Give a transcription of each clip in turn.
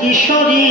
কিশোরী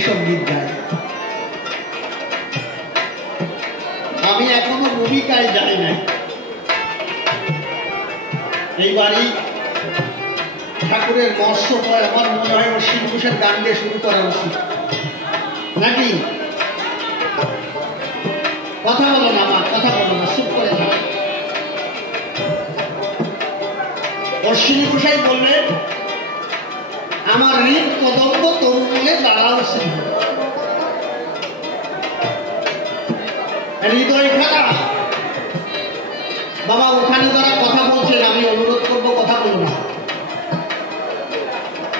এইসব গীত গায়। আমি এখনো ভূমিকায় যাই নাই। এইবারই ঠাকুরের মৎস্য পয় আমার মনে হয় অশ্বিনী ঘোষের গান দিয়ে শুরু করা উচিত নাকি? কথা বলো না মা, কথা বলো না, চুপ করে থাক। অশ্বিনী ঘোষাই বললেন, আমার হৃদ কদম্ব তরুণে দাঁড়াচ্ছে, হৃদয় খানা। বাবা ওখানে যারা কথা বলছেন আমি অনুরোধ করবো কথা বলবো।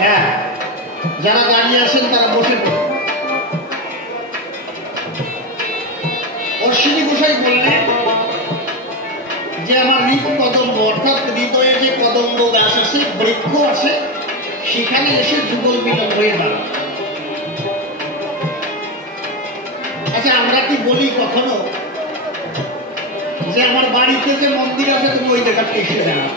হ্যাঁ, যারা দাঁড়িয়ে আছেন তারা বসে পড়ুন। অশ্বিনী ঘোষাই বললেন যে আমার হৃদ কদম্ব, অর্থাৎ হৃদয়ে যে কদম্ব গাছ আছে, বৃক্ষ আছে, সেখানে এসে যুগল মিলন হয়ে দাঁড়ায়। আচ্ছা, আমরা কি বলি কখনো যে আমার বাড়িতে যে মন্দির আছে তুমি ওই জায়গাটা এসে দাঁড়াও?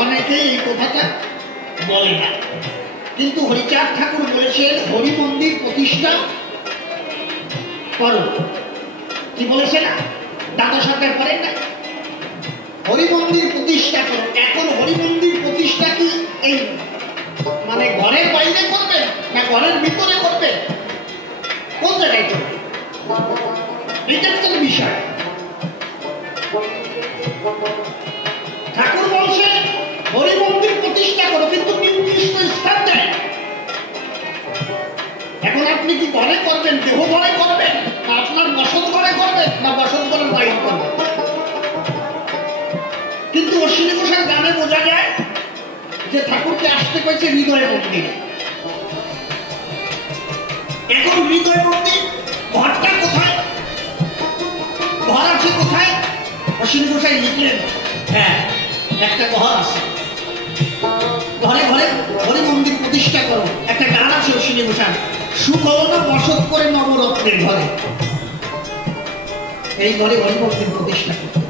অনেকেই এই কথাটা বলে না, কিন্তু হরিচাঁদ ঠাকুর বলেছেন হরি মন্দির প্রতিষ্ঠা করো। কি বলেছে না? দাদা সরকার করেন না, হরি মন্দির প্রতিষ্ঠা করো। এখন হরি মন্দির প্রতিষ্ঠা কি এই মানে ঘরের বাইরে করবেন না ঘরের ভিতরে করবেন? কোন জায়গায় করবেন? এটা একটা বিষয়। ঠাকুর বলছে হরি মন্দির প্রতিষ্ঠা করো, কিন্তু নির্দিষ্ট স্থান দেয়। এখন আপনি কি ঘরে করবেন, দেহ ঘরে করবেন, না আপনার বসত ঘরে করবেন, না বসত ঘরের বাইরে করবেন? কিন্তু অশ্বিনী ঘোষের গানে বোঝা যায় যে ঠাকুরকে আসতে করেছে হৃদয় মন্দির। এখন হৃদয় মন্দির ঘরটা কোথায়, ঘর আছে কোথায়? অশ্বিনী ঘোষাই লিখলেন, হ্যাঁ একটা ঘর আছে, ঘরে ঘরে হরি মন্দির প্রতিষ্ঠা করো। একটা গান আছে অশ্বিনী ঘোষার, সুকলনা বসত করে নবরত্নের ঘরে। এই ঘরে হরি মন্দির প্রতিষ্ঠা করতে,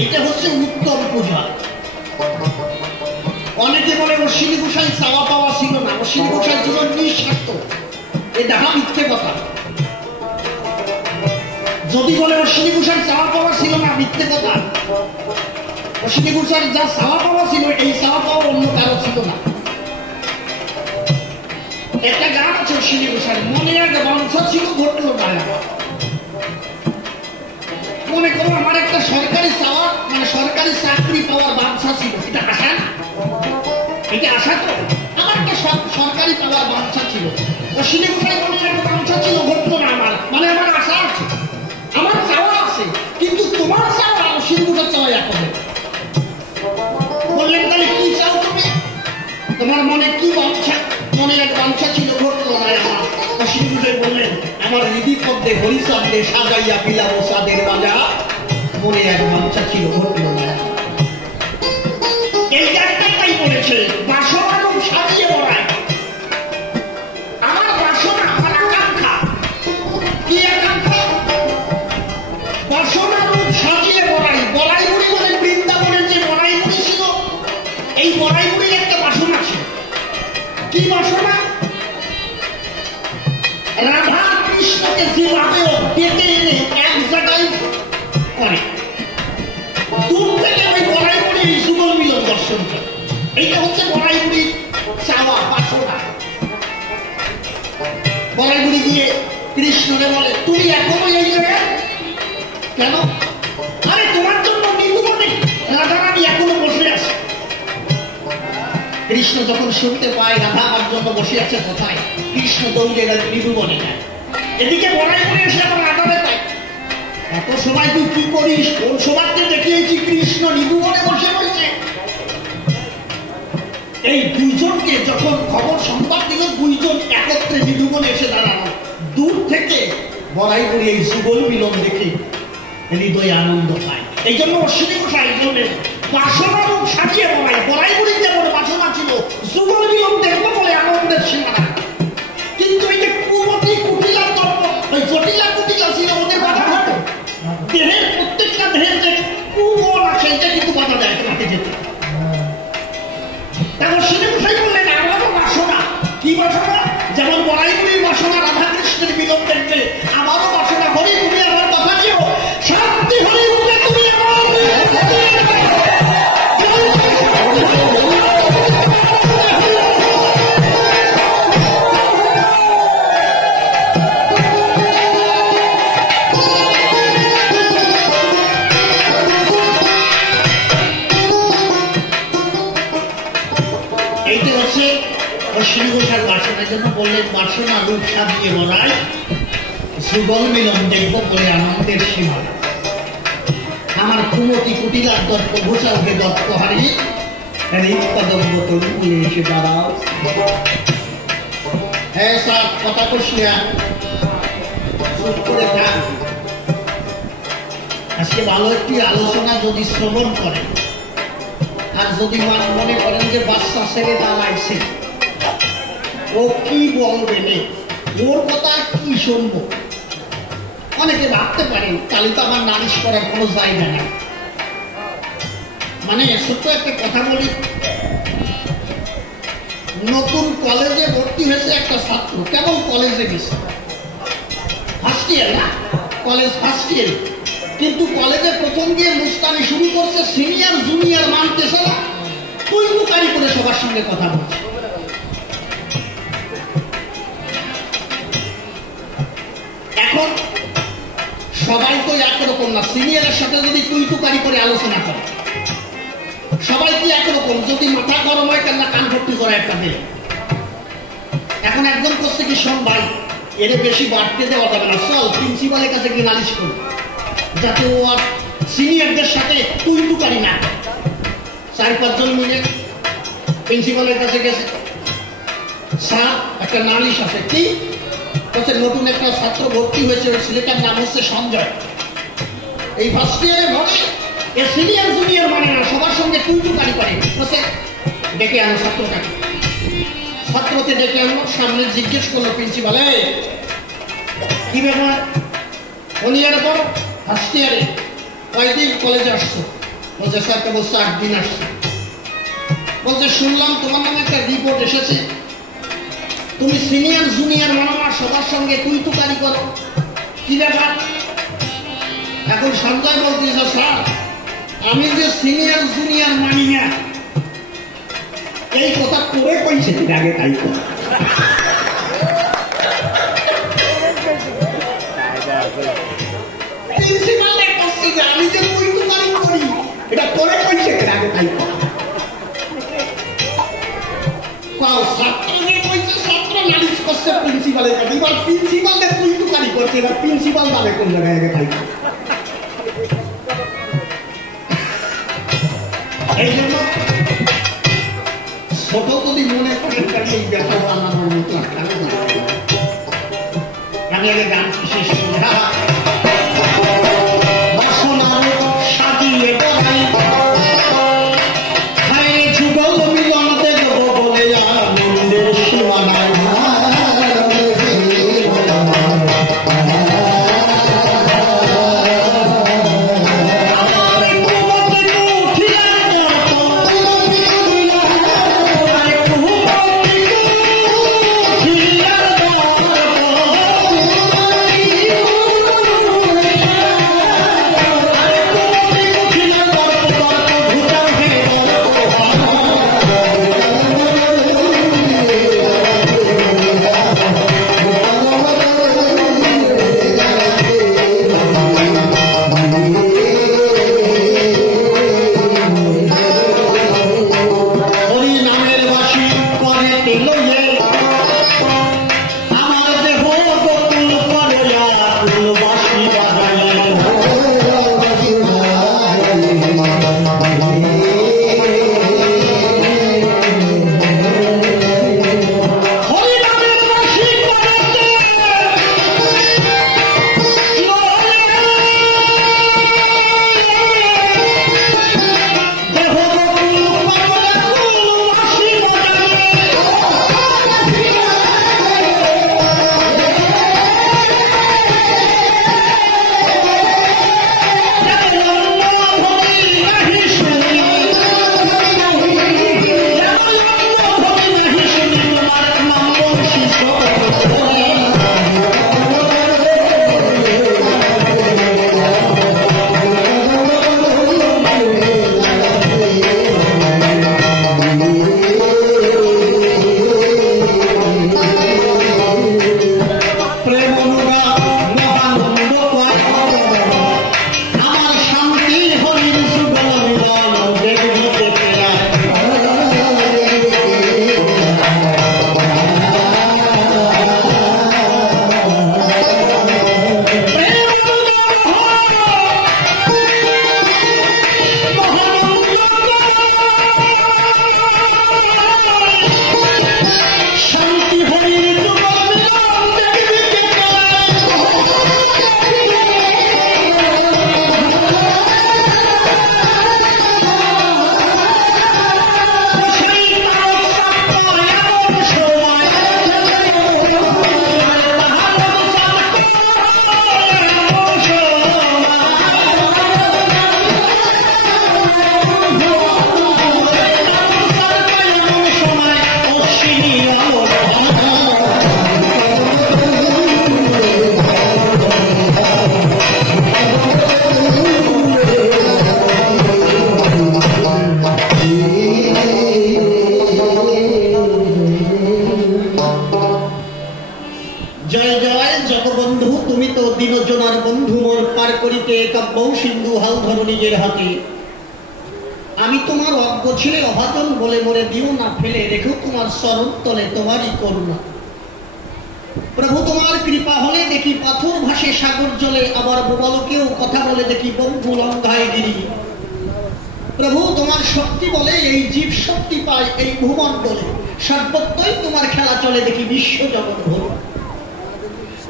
এইটা হচ্ছে উত্তম পূজা। অনেকে বলে অশ্বিনী ঘোষাই চাওয়া পাওয়া ছিল না, অশ্বিনী ঘোষাই ছিল নিঃস্বার্থ। এটা মিথ্যে কথা। যদি বলে অশ্বিনী ঘোষার চাওয়া পাওয়া ছিল না, মিথ্যে কথা। অশ্বিনী ঘোষার যা চাওয়া পাওয়া ছিল, এই চাওয়া পাওয়া অন্য কারো ছিল না। একটা গান আছে অশ্বিনী ঘোষার, মনে এক বাঞ্ছা ছিল ঘটল না। মনে করো আমার একটা সরকারি চাওয়া মানে সরকারি চাকরি পাওয়ার বাঞ্ছা ছিল, এটা আশা না? এটা আশা তো? আমার একটা সরকারি পাওয়ার বাঞ্ছা ছিল। অশ্বিনী ঘোষাই মনে একটা বাঞ্ছা ছিল, ঘটল না আমার, মানে আমার আশা আছে, আমার চাওয়া আছে, কিন্তু তোমার চাওয়া অশ্বিনী ঘোষার চাওয়া এক হবে। বললেন তাহলে কি চাও তুমি? তোমার মনে কি বাঞ্ছা? মনে এক বাঞ্ছা ছিল, ঘটল না আমার। অশ্বিনী ঘোষাই বললেন, আমার হৃদি পদ্মে হরিচাঁদে সাজাইয়া বিলাব সাদের বাজা, মনে এক বাঞ্ছা ছিল, ঘটল না। এই গানটাই বলেছে বাসনারূপ সাজিয়ে বড়ায়। আমার বাসনা, আমার আকাঙ্ক্ষা, কি আকাঙ্ক্ষা? বাসনারূপ সাজিয়ে বড়াই। বড়াইগুড়ি মানে বৃন্দাবনের যে বড়াইগুড়ি ছিল, এই বড়াইগুড়ির একটা বাসনা ছিল। কি বাসনা? রাধা কৃষ্ণকে যেভাবে ডেকে এনে এক জায়গায় করে, দূর থেকে ওই বড়াইগুড়ি এই যুগল মিলন দর্শন করে। এইটা হচ্ছে বড়াইগুড়ির চাওয়া, বাসনা। বড়াইগুড়ি গিয়ে কৃষ্ণকে বলে, তুমি এখনো এই জায়গায় কেন? আরে তোমার জন্য নিধুবনে রাধারানী এখনো বসে আছে। কৃষ্ণ যখন শুনতে পায় রাধা আমার জন্য বসে আছে কোথায়, কৃষ্ণ দৌড়ে গেল নিধুবনে। এদিকে বড়াইগুড়ি এসে আমার রাধারে পায়, এত সময় তুই কি করিস? কোন সমাজকে দেখিয়েছি কৃষ্ণ নিধুবনে বসে রয়েছে। এই দুইজনকে যখন খবর সংবাদ দিল, দুইজন একত্রে নিধুবনে এসে দাঁড়ানো। দূর থেকে বড়াইগুড়ি এই যুগল মিলন দেখে হৃদয় আনন্দ পায়। এই জন্য অশ্বিনী ঘোষাই বললেন বাসনারূপ সাজিয়ে বড়াই। বড়াইগুড়ির যেমন বাসনা ছিল, যুগল মিলন দেখবো বলে আনন্দের সীমা। কিন্তু এই যে কুমতি কুটিলা তর্ক, ওই জটিলা কুটিলা ছিল, ওদের বাধা হতো। দেহের প্রত্যেকটা দেহের যে কুমন আছে, এটা কিন্তু বাধা দেয় তোমাকে যেতে। দেশের মিলন দেখবে। আমারও বাসনা হরি তুমি আমার কথা কেউ শান্তি হরি তুমি আমার এইটা হচ্ছে শ্রীঘোষার বাসনের জন্য বললেন বাসনা রূপ সাজিয়ে বলায় যুগল মিলন দেখব বলে আনন্দের সীমা। আমার কুমতি কুটিলার দত্ত ঘোষালকে দত্ত হারিয়ে কদম্ব তরুণে এসে দাঁড়াও। হ্যাঁ স্যার কথা কষিয়া চুপ করে থাক। আজকে ভালো একটি আলোচনা যদি শ্রবণ করেন আর যদি মনে করেন যে বাচ্চা ছেলে দাঁড়াইছে ও কি বলবে নে, ওর কথা কি শুনবো, অনেকে ভাবতে পারেন তাহলে তো আমার নালিশ করার কোনো জায়গা নেই। মানে ছোট্ট একটা কথা বলি, নতুন কলেজে ভর্তি হয়েছে একটা ছাত্র, কেবল কলেজে গেছে, ফার্স্ট ইয়ার না, কলেজ ফার্স্ট ইয়ার, কিন্তু কলেজে প্রথম গিয়ে মুস্তানি শুরু করছে, সিনিয়র জুনিয়র মানতেছে না, তুই তুকারি করে সবার সঙ্গে কথা বলছে। এখন সবাই তো একরকম না, সিনিয়রের সাথে যদি তুই তুকারি করে আলোচনা করে সবাই কি একরকম, যদি মাথা গরম হয় কেন কান ভর্তি করে একটা দিল। এখন একজন করছে কি শোন ভাই এর বেশি বাড়তে দেওয়া যাবে না, চল প্রিন্সিপালের কাছে গিয়ে নালিশ করি যাতে ও আর সিনিয়রদের সাথে তুই তুকারি না। 4-5 জন মিলে প্রিন্সিপালের কাছে গেছে, স্যার একটা নালিশ আছে। কি বলছে? নতুন একটা ছাত্র ভর্তি হয়েছে, ওই ছেলেটার নাম হচ্ছে সঞ্জয়, এই ফার্স্ট ইয়ারে ভরে এ সিনিয়র জুনিয়র মানে না, সবার সঙ্গে তুই তুকারি করে। বলছে ডেকে আনো ছাত্রটাকে, ছাত্রকে ডেকে আনো, সামনে জিজ্ঞেস করলো প্রিন্সিপাল কি ব্যাপার, কোন ইয়ারে পড়ো? ফার্স্ট ইয়ারে। কয়দিন কলেজে আসছো? বলছে স্যার কেবল 8 দিন আসছে। বলছে শুনলাম তোমার নামে একটা রিপোর্ট এসেছে, তুমি সিনিয়র জুনিয়র মানো না, সবার সঙ্গে তুই তুকারি করো, কি ব্যাপার? এখন সঞ্জয় বলতেছে স্যার আমি যে সিনিয়র জুনিয়র মানি না, এই কথা করে কইছে কি আগে তাই কথা। প্রিন্সিপালের কাছে যে আমি যে তুই তুকারি করি এটা করে কইছে কি আগে তাই কথা। পাও ছাত্রকে কইছে, ছাত্র নালিশ করছে প্রিন্সিপালের কাছে, এবার প্রিন্সিপালের তুই তুকারি করছে, এবার প্রিন্সিপাল যাবে কোন জায়গায় আগে তাই। এই জন্য ছোট যদি মনে করেন এই ব্যাপার বানানোর মতো আমি আগে গান শেষ করি। বাসনার সাজিয়ে বলাই হায় যুগল মিলন দেখব বলে আনন্দের সীমানা। তুমি তো দিনজনার বন্ধু মোর পার করিতে কাব্যৌ সিন্ধু হাল ধরো নিজের হাতে। আমি তোমার অজ্ঞ ছেলে অভাজন বলে মরে দিও না ফেলে, রেখো তোমার চরণ তলে তোমারই করুণা। প্রভু তোমার কৃপা হলে দেখি পাথর ভাসে সাগর জলে, আবার বোবালকেও কথা বলে দেখি বন্ধু লঙ্ঘায় গিরি। প্রভু তোমার শক্তি বলে এই জীব শক্তি পায় এই ভূমণ্ডলে, সর্বত্রই তোমার খেলা চলে দেখি বিশ্ব জগৎ ভর।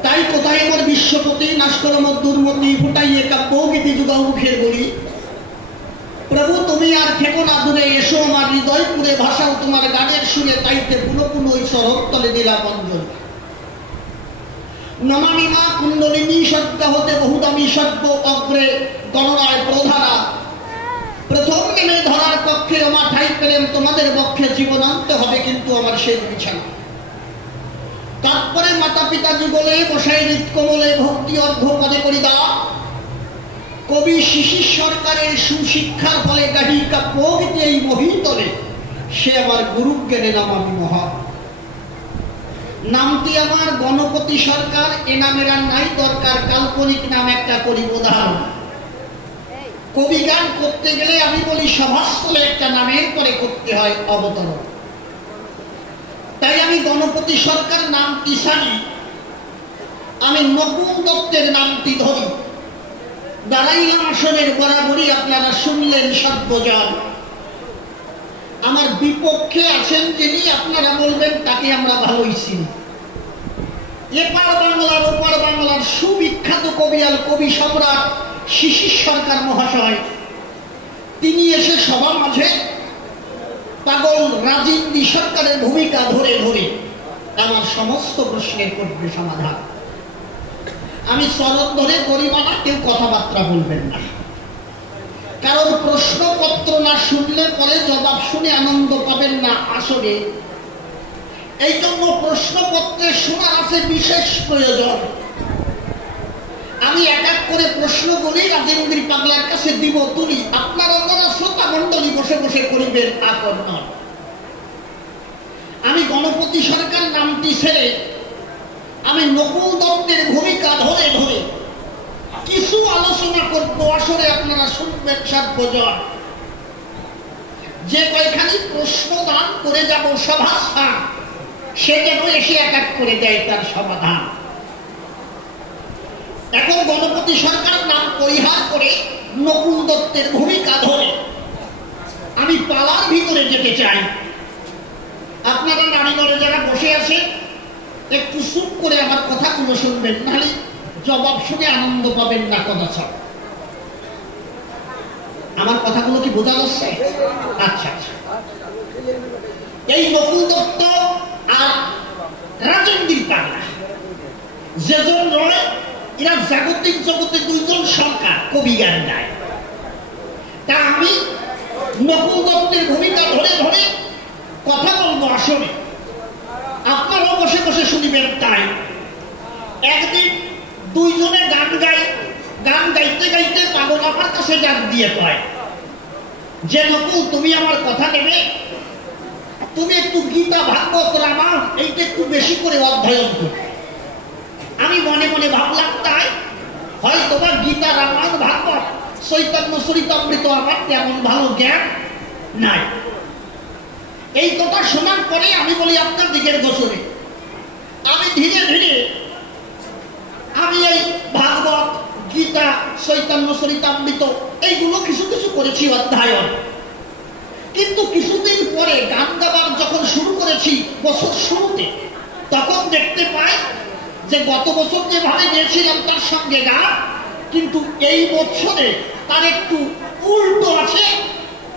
তাই কোথায় আমার বিশ্বপতি নাস্কর দুর্মতি ফুটাইয়ে কাব্য গীতি যুগাও মুখের বলি। প্রভু তুমি আর থেকো না দূরে, এসো আমার হৃদয় পুরে ভাষাও তোমার গানের সুরে, তাইতে পুনঃ পুনঃ ওই শরৎতলে দিলাম অঞ্জলি। নমামি মা কুণ্ডলিনী সদ্যা হতে বহুদামী সদ্য অগ্রে গণনায় প্রধানা। প্রথম নেমে ধরার পক্ষে আমার ঠাই পেলেন তোমাদের পক্ষে, জীবন আনতে হবে কিন্তু আমার শেষ বিছানা। তারপরে মাতা পিতা যুগলে বসাই হৃদ কোমলে ভক্তি অর্ঘ পদে করি দা। কবি শিশির সরকারের সুশিক্ষার ফলে গাহি কাব্য গীতি এই মহিতলে, সে আমার গুরু জ্ঞানে নাম আমি মহা। নামটি আমার গণপতি সরকার, এ নামের আর নাই দরকার, কাল্পনিক নাম একটা করি উদাহরণ। কবি গান করতে গেলে আমি বলি সভাস্থলে একটা নামের পরে করতে হয় অবতরণ। তাই আমি গণপতি সরকার নামটি সারি, আমি নকুল দত্তের নামটি ধরি। দাঁড়াইলাম আসনের বরাবরই, আপনারা শুনলেন সর্বজন। আমার বিপক্ষে আছেন যিনি, আপনারা বলবেন তাকে আমরা ভালোই চিনি। এপার বাংলার ওপার বাংলার সুবিখ্যাত কবিয়াল কবি সম্রাট শিশির সরকার মহাশয়, তিনি এসে সবার মাঝে পাগল রাজেন্দ্র সরকারের ভূমিকা ধরে ধরে আমার সমস্ত প্রশ্নের করবে সমাধান। আমি চরণ ধরে গরিমানা, কেউ কথাবার্তা বলবেন না, কারণ প্রশ্নপত্র না শুনলে পরে জবাব শুনে আনন্দ পাবেন না আসলে। এই জন্য প্রশ্নপত্রে শোনার আছে বিশেষ প্রয়োজন। আমি এক এক করে প্রশ্নগুলি রাজেন্দ্র পাগলার কাছে দিব তুলি, আপনারা যারা শ্রোতা মন্ডলী বসে বসে করিবেন আকর্ষণ। আমি গণপতি সরকার নামটি ছেড়ে আমি নকুল দত্তের ভূমিকা ধরে ধরে কিছু আলোচনা করবো আসলে, আপনারা শুনবেন সর্বজন। যে কয়খানি প্রশ্ন দান করে যাব সভাস্থান, সে যেন এসে এক এক করে দেয় তার সমাধান। এখন গণপতি সরকার নাম পরিহার করে নকুল দত্তের ভূমিকা ধরে আমি পালার ভিতরে যেতে চাই। আপনারা নারীগণে যারা বসে আছেন একটু চুপ করে আমার কথাগুলো শুনবেন, নাহলে জবাব শুনে আনন্দ পাবেন না কথা ছাড়া। আমার কথাগুলো কি বোঝা যাচ্ছে? আচ্ছা আচ্ছা। এই নকুল দত্ত আর রাজেন্দ্র পাগলা যেজন রয়, এরা জাগতিক জগতে দুইজন সরকার কবি গান গায়। তা আমি নকুল দত্তের ভূমিকা ধরে ধরে কথা বলবো আসলে, আপনারাও বসে বসে শুনিবেন। তাই একদিন দুইজনে গান গাই, গান গাইতে গাইতে পাগল আমার কাছে গান দিয়ে কয় যে নকুল তুমি আমার কথা নেবে, তুমি একটু গীতা ভাগবত রামায়ণ এইটা একটু বেশি করে অধ্যয়ন করবে। আমি মনে মনে ভাবলাম তাই হয় তোমার গীতা রামায়ণ ভাগবত চৈতন্য চরিতামৃত আমার তেমন ভালো জ্ঞান নাই। এই কথা শোনার পরে আমি বলি আপনার দিকের গোচরে আমি ধীরে ধীরে আমি এই ভাগবত গীতা চৈতন্য চরিতামৃত এইগুলো কিছু কিছু করেছি অধ্যয়ন। কিন্তু কিছুদিন পরে গান গাবার যখন শুরু করেছি বছর শুরুতে, তখন দেখতে পাই যে গত বছর যেভাবে গিয়েছিলাম তার সঙ্গে গান, কিন্তু এই বছরে তার একটু উল্টো আছে।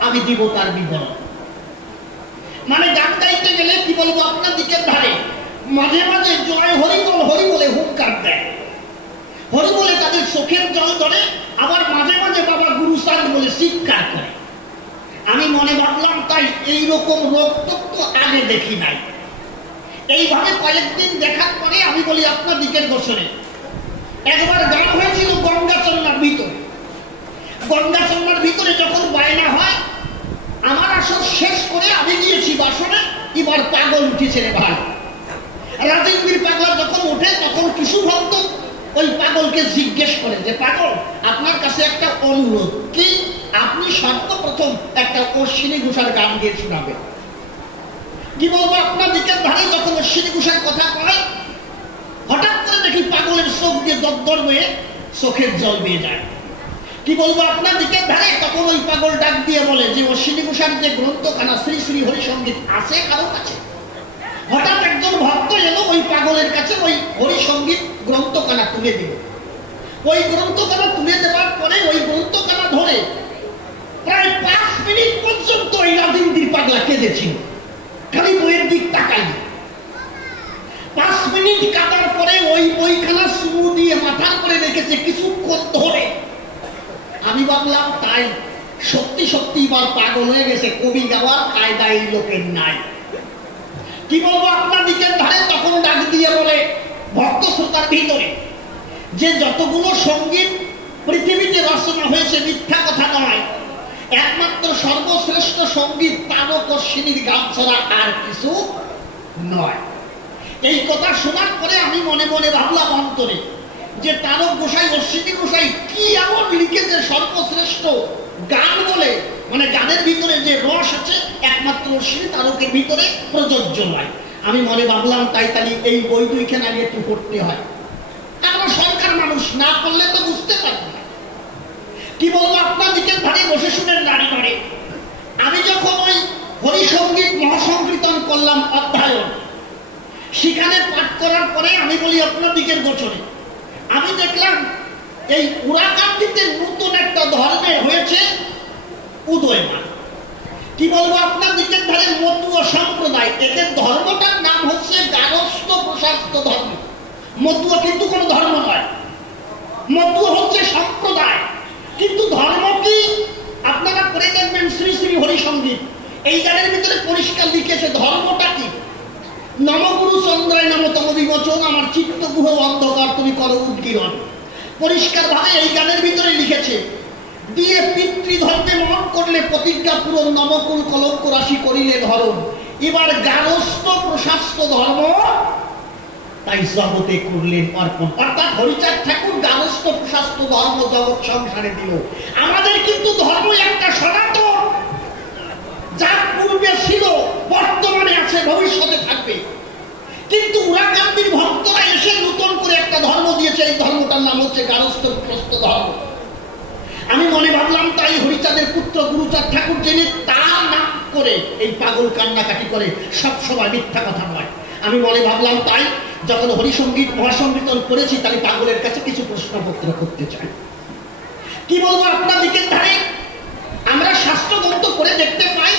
আমি দিব তার বিবরণ। মানে গান গাইতে গেলে কি বলবো, আপনার দিকের ধারে মাঝে মাঝে জয় হরিবল হরি বলে হুঙ্কার দেয়, হরি বলে তাদের চোখের জল ধরে, আবার মাঝে মাঝে বাবা গুরুচাঁদ বলে চিৎকার করে। আমি মনে ভাবলাম তাই এইরকম রোগ তো আগে দেখি নাই। এইভাবে কয়েকদিন দেখার পরে আমি বলি আপনার দিকের বছরে একবার গান হয়েছিল গঙ্গাচন্নার ভিতরে। গঙ্গাচন্নার ভিতরে যখন বায়না হয়, আমার আসর শেষ করে আমি গিয়েছি বাসনে, এবার পাগল উঠেছে রে ভাই। রাজেন্দ্র পাগল যখন ওঠে তখন কিছু ভক্ত ওই পাগলকে জিজ্ঞেস করে যে পাগল, আপনার কাছে একটা অনুরোধ, কি আপনি সর্বপ্রথম একটা অশ্বিনী ঘোষার গান গিয়ে শোনাবেন। কি বলবো, আপনার দিকের ধারে যখন অশ্বিনী ঘোষার কথা কয়, হঠাৎ করে দেখি পাগলের চোখ দিয়ে দরদর হয়ে চোখের জল বেয়ে যায়। কি বলবো, আপনার দিকের ধারে তখন ওই পাগল ডাক দিয়ে বলে যে অশ্বিনী ঘোষার যে গ্রন্থখানা শ্রী শ্রী হরিসঙ্গীত আছে কারো কাছে? হঠাৎ একজন ভক্ত এলো ওই পাগলের কাছে, ওই হরিসঙ্গীত গ্রন্থখানা তুলে দিল। ওই গ্রন্থখানা তুলে দেওয়ার পরে ওই গ্রন্থখানা ধরে প্রায় 5 মিনিট পর্যন্ত ওই রাজিন্দির পাগলা কেঁদেছিল, খালি বইয়ের দিক তাকাই। 5 মিনিট কাটার পরে ওই বইখানা চুমু দিয়ে মাথার করে রেখেছে কিছুক্ষণ ধরে। আমি ভাবলাম তাই সত্যি সত্যি এবার পাগল হয়ে গেছে, কবি গাওয়ার কায়দা এই লোকের নাই। কি বলবো, আপনার দিকের ধারে তখন ডাক দিয়ে বলে ভক্ত শ্রোতার ভিতরে যে যতগুলো সঙ্গীত পৃথিবীতে রচনা হয়েছে মিথ্যা কথা নয়, একমাত্র সর্বশ্রেষ্ঠ সঙ্গীত তারক অশ্বিনীর গান ছাড়া আর কিছু নয়। এই কথা শোনার পরে আমি মনে মনে ভাবলাম অন্তরে যে তারক গোসাই অশ্বিনী গোসাই কি এমন লিখেছে সর্বশ্রেষ্ঠ গান বলে, মানে গানের ভিতরে যে রস আছে একমাত্র অশ্বিনী তারকের ভিতরে প্রযোজ্য নয়। আমি মনে ভাবলাম তাই তাহলে এই বই দুইখানে আগে একটু পড়তে হয়। আমরা সরকার মানুষ, না করলে তো বুঝতে পারবো না। কি বলবো, আপনার দিকের ধারে বসে শুনে নারী করে আমি যখন ওই হরিসঙ্গীত মহাসংকীর্তন করলাম অধ্যায়ন, সেখানে পাঠ করার পরে আমি বলি আপনার দিকের গোচরে আমি দেখলাম এই উড়াকান্দিতে নতুন একটা ধর্মের হয়েছে উদয়মান। কি বলবো, আপনার দিকের ধারে মতুয়া সম্প্রদায়, এদের ধর্মটার নাম হচ্ছে গারস্থ প্রশাস্ত ধর্ম। মতুয়া কিন্তু কোনো ধর্ম নয়, মতুয়া হচ্ছে সম্প্রদায়। কিন্তু ধর্ম কি আপনারা পড়ে দেখবেন শ্রী শ্রী হরিসঙ্গীত, এই গানের ভিতরে পরিষ্কার লিখেছে ধর্মটা কি। নমগুরু চন্দ্রায় নমতম বিমোচন, আমার চিত্তগুহ অন্ধকার তুমি করো উদ্গীরণ। পরিষ্কার ভাবে এই গানের ভিতরে লিখেছে দিয়ে পিতৃধর্মে মন করলে প্রতিজ্ঞা পূরণ, নমকুল কলঙ্ক রাশি করিলে ধরন। এবার গারস্থ প্রশাস্ত ধর্ম তাই জগতে করলেন অর্পণ। অর্থাৎ হরিচাঁদ ঠাকুর গারস্থ প্রশাস্ত ধর্ম জগৎ সংসারে দিল। আমাদের কিন্তু ধর্ম একটা সনাতন, যা পূর্বে ছিল বর্তমানে আছে ভবিষ্যতে থাকবে। কিন্তু উড়াকান্দির ভক্তরা এসে নতুন করে একটা ধর্ম দিয়েছে, এই ধর্মটার নাম হচ্ছে গারস্থ প্রশাস্ত ধর্ম। আমি মনে ভাবলাম তাই হরিচাঁদের পুত্র গুরুচাঁদ ঠাকুর যিনি, তার নাম করে এই পাগল কান্নাকাটি করে সবসময় মিথ্যা কথা নয়। আমি মনে ভাবলাম তাই যখন হরিসঙ্গীত মহাসংকীর্তন করেছি তাহলে পাগলের কাছে কিছু প্রশ্নপত্র করতে চাই। কি বলবো, আপনার দিকের ধারে আমরা শাস্ত্র গ্রন্থ করে দেখতে পাই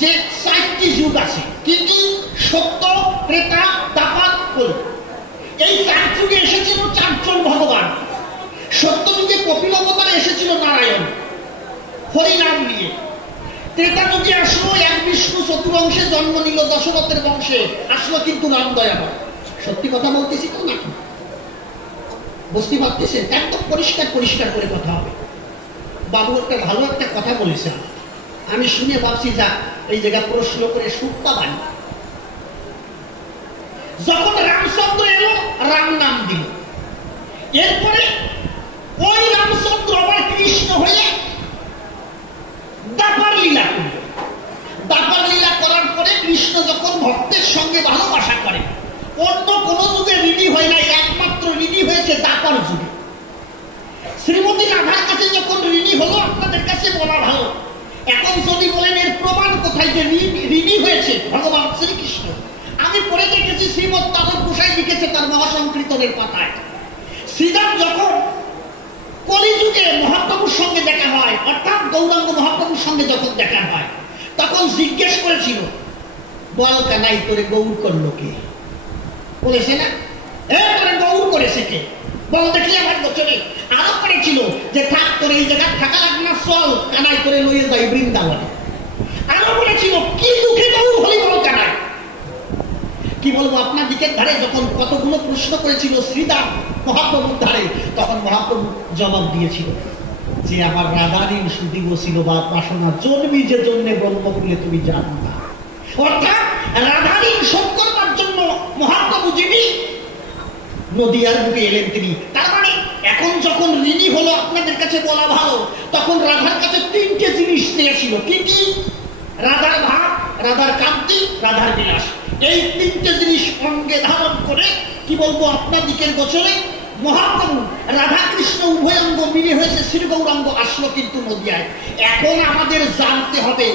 যে 4টি যুগ আছে। কি কি? সত্য, ত্রেতা, দ্বাপর, কলি। এই 4 যুগে এসেছিল 4 জন ভগবান। সত্য যুগে কপিল অবতারে এসেছিল নারায়ণ হরিনাম নিয়ে। ত্রেতা যুগে আসলো এক বিষ্ণু চতুরংশে জন্ম নিল দশরথের বংশে, আসলো কিন্তু রাম দয়াময়। সত্যি কথা বলতেছি তো নাকি? বুঝতে পারতেছেন? একদম পরিষ্কার পরিষ্কার করে কথা হবে। বাবু একটা ভালো একটা কথা বলেছে, আমি শুনে ভাবছি যা এই জায়গা প্রশ্ন করে সুক্তা বানি। যখন রামচন্দ্র এলো রাম নাম দিল, এরপরে ওই রামচন্দ্র আবার কৃষ্ণ হয়ে দাপার লীলা করল। দাপার লীলা করার পরে কৃষ্ণ যখন ভক্তের সঙ্গে ভালোবাসা করে, অন্য কোন যুগে ঋণী হয় নাই, একমাত্র ঋণী হয়েছে দাপার যুগে। শ্রীমতী রাধার কাছে যখন ঋণী হলো, আপনাদের কাছে বলা ভালো, এখন যদি বলেন এর প্রমাণ কোথায় যে ঋণী হয়েছে ভগবান শ্রীকৃষ্ণ, আমি পড়ে দেখেছি শ্রীমৎ তারক গোসাই লিখেছে তার মহাসংকীর্তনের পাতায়। শ্রীরাম যখন কলিযুগে মহাপ্রভুর সঙ্গে দেখা হয়, অর্থাৎ গৌরাঙ্গ মহাপ্রভুর সঙ্গে যখন দেখা হয়, তখন জিজ্ঞেস করেছিল বল কানাই তোরে গৌর করলো কে? বলেছে না, তোরে গৌর করেছে কে? বল দেখি আমার গোচরে। আরো করেছিল যে থাক তোর এই জায়গা থাকা লাগবে না, চল কানাই করে লইয়ে যাই বৃন্দাবনে। আরো বলেছিল কি দুঃখে গৌর হলি বল কানাই। কি বলবো, আপনার দিকের ধারে যখন কতগুলো প্রশ্ন করেছিল শ্রীদাম মহাপ্রভুর ধারে, তখন মহাপ্রভু জবাব দিয়েছিল যে আমার রাধারীন সুদী ছিল বা বাসনা জন্মি যে জন্যে ব্রহ্মকুলে তুমি জানো না। অর্থাৎ রাধারীন শোধ করবার জন্য মহাপ্রভু যিনি নদিয়ার বুকে এলেন তিনি। তার মানে এখন যখন ঋণী হলো আপনাদের কাছে বলা ভালো, তখন রাধার কাছে তিনটে জিনিস চেয়েছিল। কি কি? রাধার ভাব, রাধার কান্তি, রাধার বিলাস। এই তিনটে জিনিস অঙ্গে ধারণ করে কি বলবো আপনাদিকের গোচরে মহাপ্রভু রাধা কৃষ্ণ উভয়াঙ্গ মিলে হয়েছে শ্রী গৌরাঙ্গ আসলো কিন্তু নদিয়ায়। এখন আমাদের জানতে হবে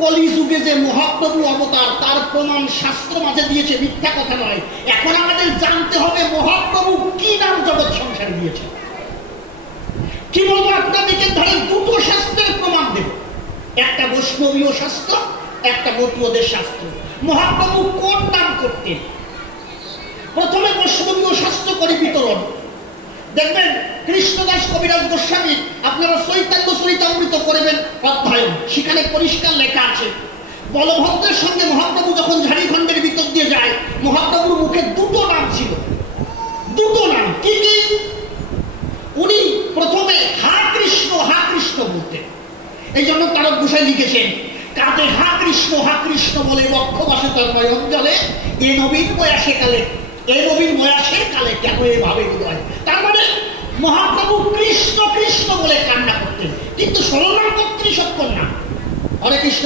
কলিযুগে যে মহাপ্রভু অবতার তার প্রমাণ শাস্ত্র মাঝে দিয়েছে, মিথ্যা কথা নয়। এখন আমাদের জানতে হবে মহাপ্রভু কি নাম জগৎ সংসার দিয়েছে। কি বলবো আপনাদেরকে ধরে দুটো শাস্ত্রের প্রমাণ দেব, একটা বৈষ্ণবীয় শাস্ত্র, একটা মতুয়দের শাস্ত্র। মহাপ্রভু কোন নাম করতেন? প্রথমে বৈষ্ণবীয় শাস্ত্র করে বিতরণ। দেখবেন কৃষ্ণদাস কবিরাজ গোস্বামী আপনারা চৈতন্য চরিতামৃত করবেন অধ্যয়ন, সেখানে পরিষ্কার লেখা আছে বলভদ্রের সঙ্গে মহাপ্রভু যখন ঝাড়িখণ্ডের ভিতর দিয়ে যায়, মহাপ্রভুর মুখে দুটো নাম ছিল, দুটো নাম। কি কি? উনি প্রথমে হা কৃষ্ণ বলতেন। এই জন্য তারক গোসাই লিখেছেন কাতে হা কৃষ্ণ বলে বক্ষবাসে তন্ময় অঞ্জলে এ নবীন বয়াসের কালে কেন এভাবে হৃদয়। তার মানে মহাপ্রভু কৃষ্ণ বলে কান্না করতেন, কিন্তু সরনাম কর্তৃ সক্ষম না। হরে কৃষ্ণ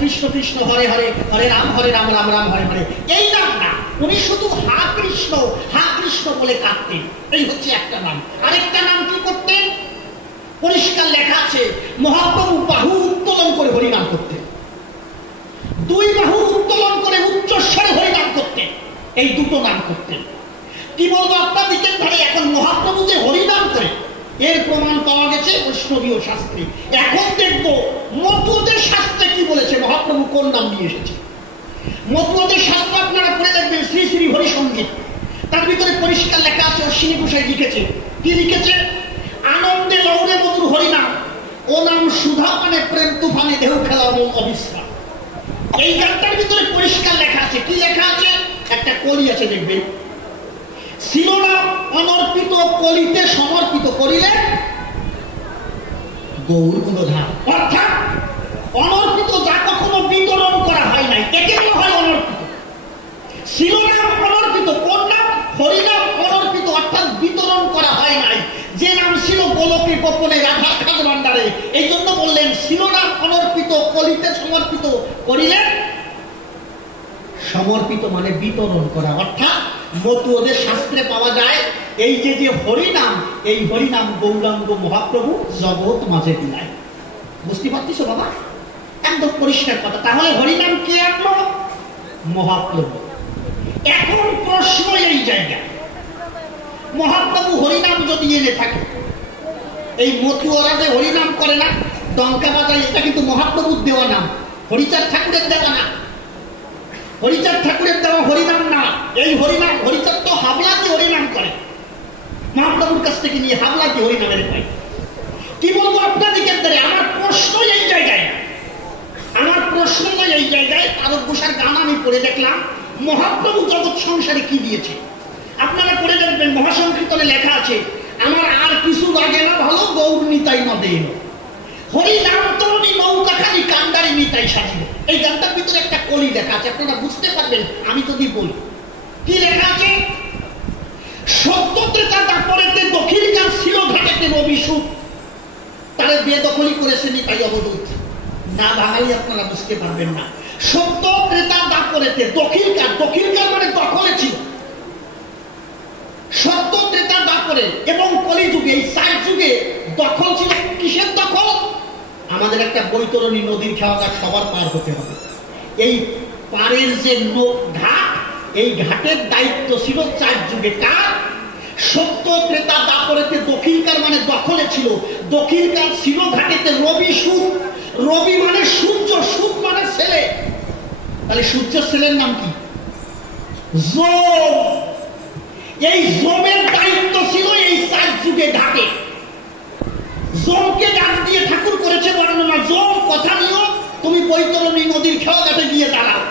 কৃষ্ণ কৃষ্ণ হরে হরে, হরে রাম রাম রাম হরে হরে, এই নাম না। উনি শুধু হা কৃষ্ণ বলে কাঁদতেন। এই হচ্ছে একটা নাম। আরেকটা নাম কি করতেন? পরিষ্কার লেখা আছে মহাপ্রভু বাহু উত্তোলন করে হরিনাম করতেন, দুই বাহু উত্তোলন করে উচ্চস্বরে হরিনাম করতেন। এই দুটো নাম করতেন। কি বলবো আপনাদিকে ধরে এখন মহাপ্রভু যে হরিনাম করে এর প্রমাণ পাওয়া গেছে বৈষ্ণবীয় শাস্ত্রে। এখন দেখবো মতুয়দের শাস্ত্রে কি বলেছে, মহাপ্রভু কোন নাম নিয়ে এসেছে। মতুয়দের শাস্ত্র আপনারা পড়ে দেখবেন শ্রী শ্রী হরিসঙ্গীত, তার ভিতরে পরিষ্কার লেখা আছে অশ্বিনী গোসাই লিখেছে। কি লিখেছে? আনন্দে লৌরে মধুর হরিনাম, ও নাম সুধা পানে প্রেম তুফানে দেহ খেলা মন অবিশ্রাম। এই গানটার ভিতরে পরিষ্কার লেখা আছে। কি লেখা আছে? একটা কলি আছে দেখবেন, শিরোনাম অনর্পিত কলিতে সমর্পিত করিলে গৌর গুণধাম। অর্থাৎ অনর্পিত যা কখনো বিতরণ করা হয় নাই একে বলা হয় অনর্পিত। শিরোনাম অনর্পিত, কোন নাম? হরিনাম অনর্পিত, অর্থাৎ বিতরণ করা হয় নাই। যে নাম ছিল গোলকে গোপনে রাধার খাদ ভান্ডারে, এই জন্য বললেন শিরোনাম অনর্পিত কলিতে সমর্পিত করিলে। সমর্পিত মানে বিতরণ করা। অর্থাৎ মতুয়দের শাস্ত্রে পাওয়া যায় এই যে হরিনাম, এই হরিনাম গৌরাঙ্গ মহাপ্রভু জগৎ মাঝে বিলায়। বুঝতে পারছিস বাবা? একদম পরিষ্কার কথা। তাহলে হরিনাম কে আনলো? মহাপ্রভু। এখন প্রশ্ন এই জায়গা, মহাপ্রভু হরিনাম যদি এনে থাকে, এই মতুয়রা যে হরিনাম করে না ডঙ্কা বাজায়, এটা কিন্তু মহাপ্রভুর দেওয়া নাম, হরিচাঁদ ঠাকুরের দেওয়া না। হরিচাঁদ ঠাকুরের দেওয়া হরিনাম না। এই হরিনাম, হরিচাঁদ তো হাবলাকে হরিনাম করে, মহাপ্রভুর কাছ থেকে নিয়ে হাবলাকে হরিনামের পায়। কি বলবো আপনাদেরকে? আমার প্রশ্ন এই জায়গায়, তারক গোসার গান আমি পড়ে দেখলাম মহাপ্রভু জগৎ সংসারে কি দিয়েছে। আপনারা পড়ে দেখবেন মহাসংকীর্তনে লেখা আছে আমার আর কিছু লাগে না ভালো, গৌর নিতাই না দেন হরিনাম তরণী নৌকাখানি কান্ডারি নিতাই সাজিব। এই গানটার ভিতরে একটা কলি লেখা আছে, আপনারা বুঝতে পারবেন আমি যদি বলি। কি লেখা আছে? সত্যত্রেতা দাপরেতে দক্ষিণকার ছিল ঘাটেতে রবি সুখ, তারা বেদখলি করেছে নিতাই অবধূত। না ভাঙাই আপনারা বুঝতে পারবেন না। সত্য ক্রেতা দাপরেতে দক্ষিণকার, দক্ষিণকার মানে দখলে ছিল। সত্য ক্রেতা দাপরে এবং কলিযুগে, এই 4 যুগে দখল ছিল। কিসের দখল? আমাদের একটা বৈতরণী নদীর খেওয়াটা সবার পার হতে হবে। এই পারের যে ঘাট, এই ঘাটের দায়িত্ব ছিল 4 যুগে কার? সত্য ক্রেতা দাপরেতে দক্ষিণকার মানে দখলে ছিল। দক্ষিণকার ছিল ঘাটেতে রবি সুখ, রবি মানে সূর্য, সুখ মানে ছেলে। তাহলে সূর্যের ছেলের নাম কি? যোম। এই যোমের দায়িত্ব ছিল এই 4 যুগে ঘাটে। যোমকে ডাক দিয়ে ঠাকুর করেছে বর্ণনা, যোম কথা নিও, তুমি বৈতরণী নদীর খেওয়াঘাটে গিয়ে দাঁড়াও।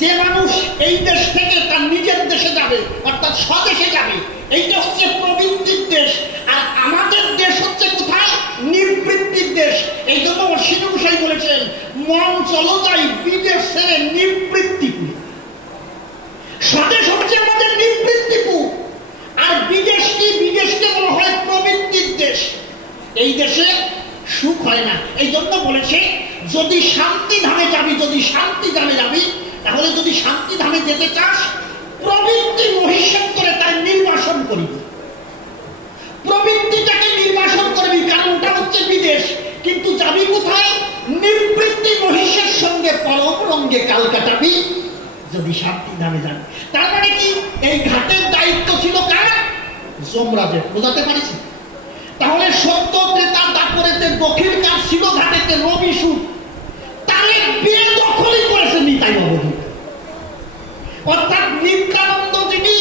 যে মানুষ এই দেশ থেকে তার নিজের দেশে যাবে, অর্থাৎ স্বদেশে যাবে, এইটা হচ্ছে প্রবৃত্তির দেশ। আর আমাদের দেশ হচ্ছে কোথায়? নিবৃত্তির দেশ। এই জন্য অশ্বিনী গোসাই বলেছেন মন চলো যাই বিদেশ ছেড়ে নিবৃত্তিপুর। স্বদেশ হচ্ছে আমাদের নিবৃত্তিপুর, আর এই দেশে সুখ হয় না। এই জন্য বলেছে যদি শান্তি ধামে যাবি, যদি শান্তি ধামে যাবি, তাহলে যদি শান্তি ধামে যেতে চাস প্রবৃত্তি মহিষত্বরে তার নির্বাসন করবি, প্রবৃত্তিটাকে নির্বাসন করবি, কারণ ওটা হচ্ছে বিদেশ। কিন্তু যাবি কোথায়? নিবৃত্তি মহিষের সঙ্গে পরম রঙ্গে কাল কাটাবি যদি শান্তি ধামে যাবি। তার মানে কি এই ঘাটের দায়িত্ব ছিল কার? যমরাজের। বোঝাতে পারছি? তাহলে সত্য ত্রেতা দাপরেতে দক্ষিণকার ছিল ঘাটেতে রবি সুর, তারে বেদখলই করেছে নিতাই অবধূত। অর্থাৎ নিত্যানন্দ যিনি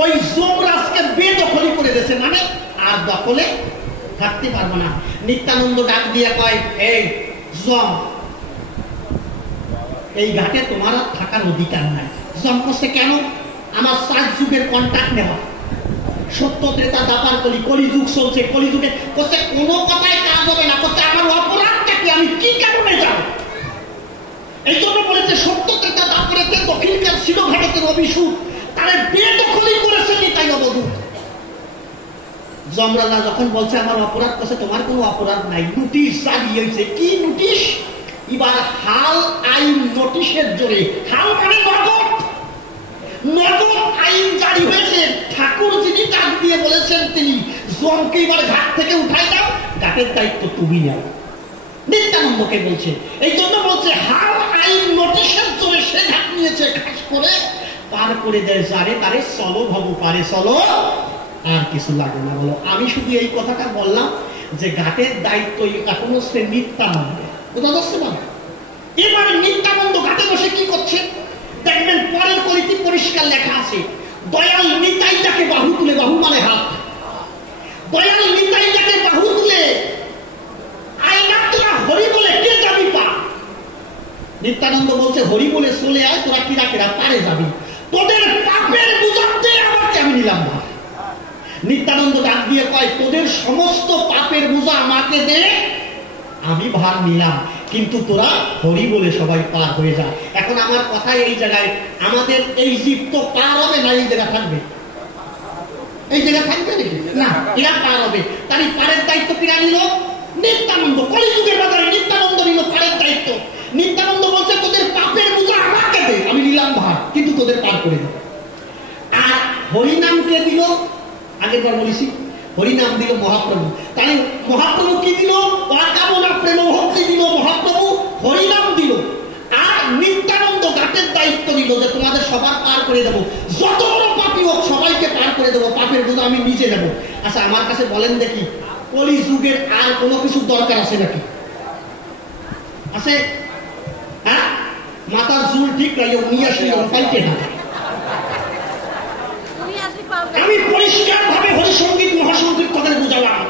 ওই যমরাজকে বেদখলই করে দিয়েছে, মানে আর দখলে থাকতে পারবো না। নিত্যানন্দ ডাক দিয়ে কয়, এই যম, এই ঘাটে তোমার থাকার অধিকার নাই। যম করছে কেন? আমার 7 যুগের কন্ট্রাক্ট নেওয়া, সত্য ত্রেতা দাপার কলি, কলিযুগ চলছে, কলিযুগে করছে কোনো কথায় কাজ হবে না। করছে আমার অপরাধটা কি, আমি কি কারণে যাব? এই জন্য বলেছে সত্য ত্রেতা দাপরেতে দক্ষিণকার ছিল ঘাটেতে রবি সুর, তারা বেদখলই করেছে নিতাই অবধূত। যমরাজা যখন বলছে আমার অপরাধ, করছে তোমার কোনো অপরাধ নাই, নোটিশ জারি হয়েছে। কি নোটিশ? এবার হাল আইন নোটিশের জোরে, হাল মানে নগদ, নগদ আইন জারি হয়েছে। ঠাকুর যিনি ডাক দিয়ে বলেছেন তিনি যমকে এবার ঘাট থেকে উঠাই দাও, ঘাটের দায়িত্ব তুমি নাও। নিত্যানন্দকে বলছে, এই জন্য বলছে হাল আইন নোটিশের জোরে সে ঘাট নিয়েছে, খাস করে পার করে দেয় যারে তারে, চলো ভবু পারে চলো, আর কিছু লাগে না। বলো আমি শুধু এই কথাটা বললাম যে ঘাটের দায়িত্ব এখন হচ্ছে নিত্যানন্দ। কোথা যাচ্ছে না? এবার নিত্যানন্দ ঘাটে বসে কি করছে দেখবেন, পরের কলিতে পরিষ্কার লেখা আছে, দয়াল নিতাই যাকে বাহু তুলে, বাহু মানে হাত, দয়াল নিতাই যাকে বাহু তুলে আয়না তোরা হরি বলে কে যাবি পা? নিত্যানন্দ বলছে হরি বলে চলে আয়, তোরা কিরা কিরা পারে যাবি, তোদের পাপের বুঝাতে আমাকে আমি নিলাম না। নিত্যানন্দ ডাক দিয়ে কয়, তোদের সমস্ত পাপের বোঝা আমাকে দে, আমি ভার নিলাম, কিন্তু তোরা হরি বলে সবাই পার হয়ে যা। এখন আমার কথা এই জায়গায়, আমাদের এই জীব তো পার হবে না, এই জায়গা থাকবে, এই জায়গা থাকবে নাকি? না, এরা পার হবে। তার পারের দায়িত্ব কিরা নিল? নিত্যানন্দ। কলিযুগের বাজারে নিত্যানন্দ নিল পারের দায়িত্ব। নিত্যানন্দ বলছে তোদের পাপের বোঝা আমাকে দে, আমি নিলাম ভার, কিন্তু তোদের পার করে দেব। আর হরিনাম কে দিল? আগের বার বলেছি, হরিনাম দিল মহাপ্রভু। তাই মহাপ্রভু কি দিল? অকামনা প্রেম ভক্তি দিল মহাপ্রভু, হরিনাম দিল। আর নিত্যানন্দ ঘাটের দায়িত্ব দিল যে তোমাদের সবার পার করে দেবো, যত বড় পাপী হোক সবাইকে পার করে দেবো, পাপের বোঝা আমি নিজে নেবো। আচ্ছা আমার কাছে বলেন দেখি, কলিযুগের আর কোনো কিছু দরকার আছে নাকি? আছে? হ্যাঁ, মাথার চুল ঠিক রাখলে উনি আসলে পাইতে না। আমি পরিষ্কার ভাবে হরিসঙ্গীত মহাসঙ্গীত তাদের বুঝালাম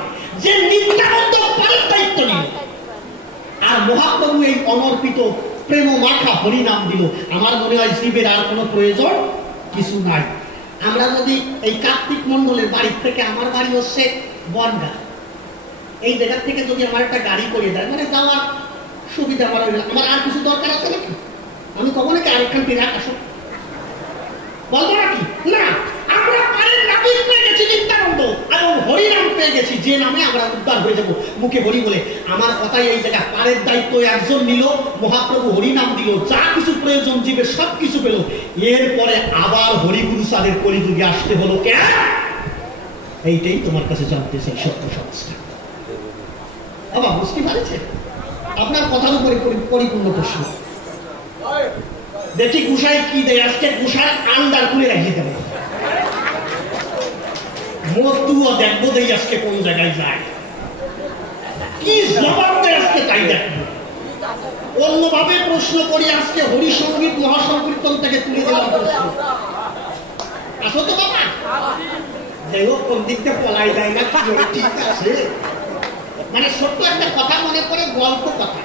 যে নিত্যানন্দ পারের দায়িত্ব নিল, আর মহাপ্রভু এই অনর্পিত প্রেম মাখা হরিনাম দিল। আমার মনে হয় শিবের আর কোনো প্রয়োজন কিছু নাই। আমরা যদি এই কার্তিক মন্ডলের বাড়ি থেকে, আমার বাড়ি হচ্ছে বনগা, এই জায়গা থেকে যদি আমার একটা গাড়ি করে দেয়, মানে যাওয়ার সুবিধা আমার হইল, আমার আর কিছু দরকার আছে নাকি? আমি কখন নাকি আরেকখান বিরাট আসো বলবো নাকি? না, আমরা পারের নাবিক পেয়ে গেছি নিত্যানন্দ, এবং হরিনাম পেয়ে গেছি, যে নামে আমরা উদ্ধার হয়ে যাবো মুখে হরি বলে। আমার কথাই এই জায়গা, পারের দায়িত্ব একজন নিল, মহাপ্রভু হরিনাম দিল, যা কিছু প্রয়োজন জীবের সব কিছু পেল। এরপরে আবার হরিগুরু সাদের কলিযুগে আসতে হলো কেন? এইটাই তোমার কাছে জানতে চাই, সত্য সংস্থা। বাবা বুঝতে পারছে? আপনার কথার উপরে পরিপূর্ণ প্রশ্ন। দেখি গুসাই কি দেয় আজকে। গুসার আন্ডার খুলে রেখে দেবো, মতুও দেখবো দেই আজকে কোন জায়গায় যায়, কি জবাব দেয় আজকে তাই দেখবো। অন্যভাবে প্রশ্ন করি, আজকে হরিসঙ্গীত মহাসংকীর্তন থেকে তুলে দেওয়ার প্রশ্ন। আসো তো বাবা, যাই হোক কোন দিকটা পলাই যায় না, ঠিক আছে। মানে ছোট্ট একটা কথা মনে করে, গল্প কথা,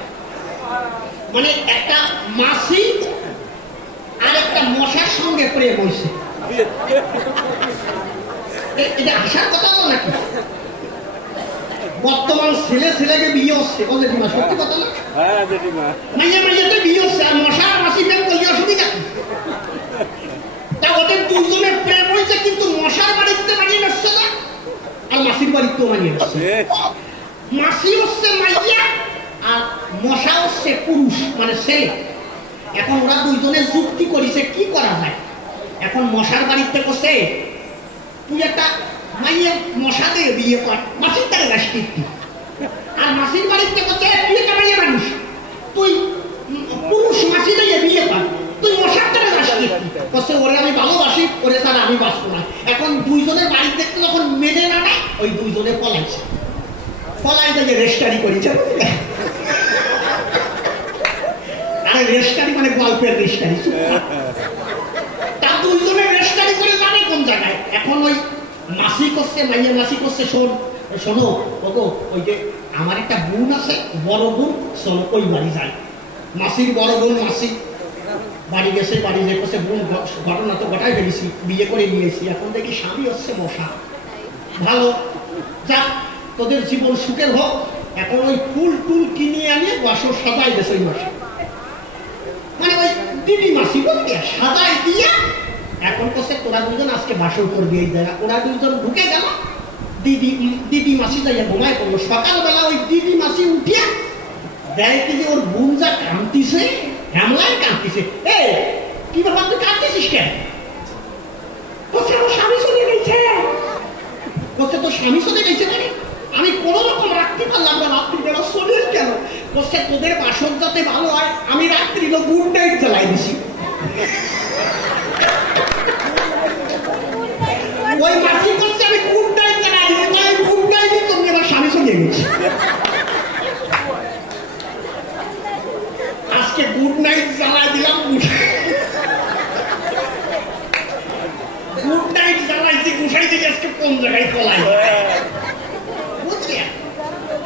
মানে একটা মাসি আর একটা মশার সঙ্গে প্রেম হয়েছে। এটা আসার কথা তো নাকি? বর্তমান ছেলে ছেলেকে বিয়ে হচ্ছে, বলে দিমা সত্যি কথা না? মাইয়া মাইয়াতে বিয়ে হচ্ছে, আর মশা মাসি প্রেম করলে অসুবিধা কি? তা ওদের দুজনের প্রেম হয়েছে, কিন্তু মশার বাড়িতে মানিয়ে আসছে না, আর মাসির বাড়িতেও মানিয়ে আসছে। ছেলে। এখন ওরা দুইজনে যুক্তি করেছে কি করা যায়। এখন মশার বাড়িতে বসে তুই একটা মাইয়ের মশা দিয়ে বিয়ে কর, মাসির তারে রাষ্ট্রিক, আর মাসির বাড়িতে বসে তুই একটা মাইয়ের মানুষ, তুই পুরুষ মাসি দিয়ে বিয়ে কর, তুই মশার তারে রাষ্ট্রিক বসে ওরে আমি ভালোবাসি, ওরে তারা আমি বাঁচবো না। এখন দুইজনের বাড়ির দেখতে যখন মেনে না নেয় ওই দুইজনে পলাইছে, পলাই যে রেস্টারি করেছে। আরে রেস্টারি মানে গল্পের রেস্টারি, তার দুইজনে রেস্টারি করে জানে কোন জায়গায়। এখন ওই মাসি করছে, মাইয়া মাসি করছে, শোনো ওগো ওই যে আমার একটা বোন আছে, বড় বোন, শোনো ওই বাড়ি যায়। মাসির বড় বোন মাসি বাড়ি গেছে, বাড়ি যে করছে বোন ঘটনা তো ঘটাই ফেলেছি, বিয়ে করে নিয়েছি, এখন দেখি স্বামী হচ্ছে মশা। ভালো যাক, তোদের জীবন সুখের হোক। এখন ওই ফুল টুল কিনে আনিয়ে বাসর সাজাই দেছে ওই মাসে, মানে ওই দিদি মাসি বলতে সাজাই দিয়ে এখন করছে তোরা দুজন আজকে বাসর করবি এই জায়গা। ওরা দুজন ঢুকে গেল, দিদি মাসি যাইয়া ঘুমায় পড়লো। সকালবেলা ওই দিদি মাসি উঠিয়া দেয় কি যে ওর বোন যা কাঁদতিছে, হ্যামলায় কাঁদতিছে। এ কি ব্যাপার, তুই কাঁদতেছিস কেন? বলছে আমার স্বামী চলে গেছে। বলছে তোর স্বামী চলে গেছে মানে? আমি কোন রকম রাখতে পারলাম না, রাত্রিবেলা শরীর কেন? বলছে তোদের বাসন যাতে ভালো হয় আমি রাত্রি গুড নাইট জ্বালাই দিছি। ওই মাসি করছে আমি গুড নাইট জ্বালাই দিই, গুড নাইট তুমি আমার স্বামী চলে গেছে। আজকে গুড নাইট জ্বালাই দিলাম, গুড নাইট জ্বালাইছি, গুছাইছি আজকে কোন জায়গায় পলাই।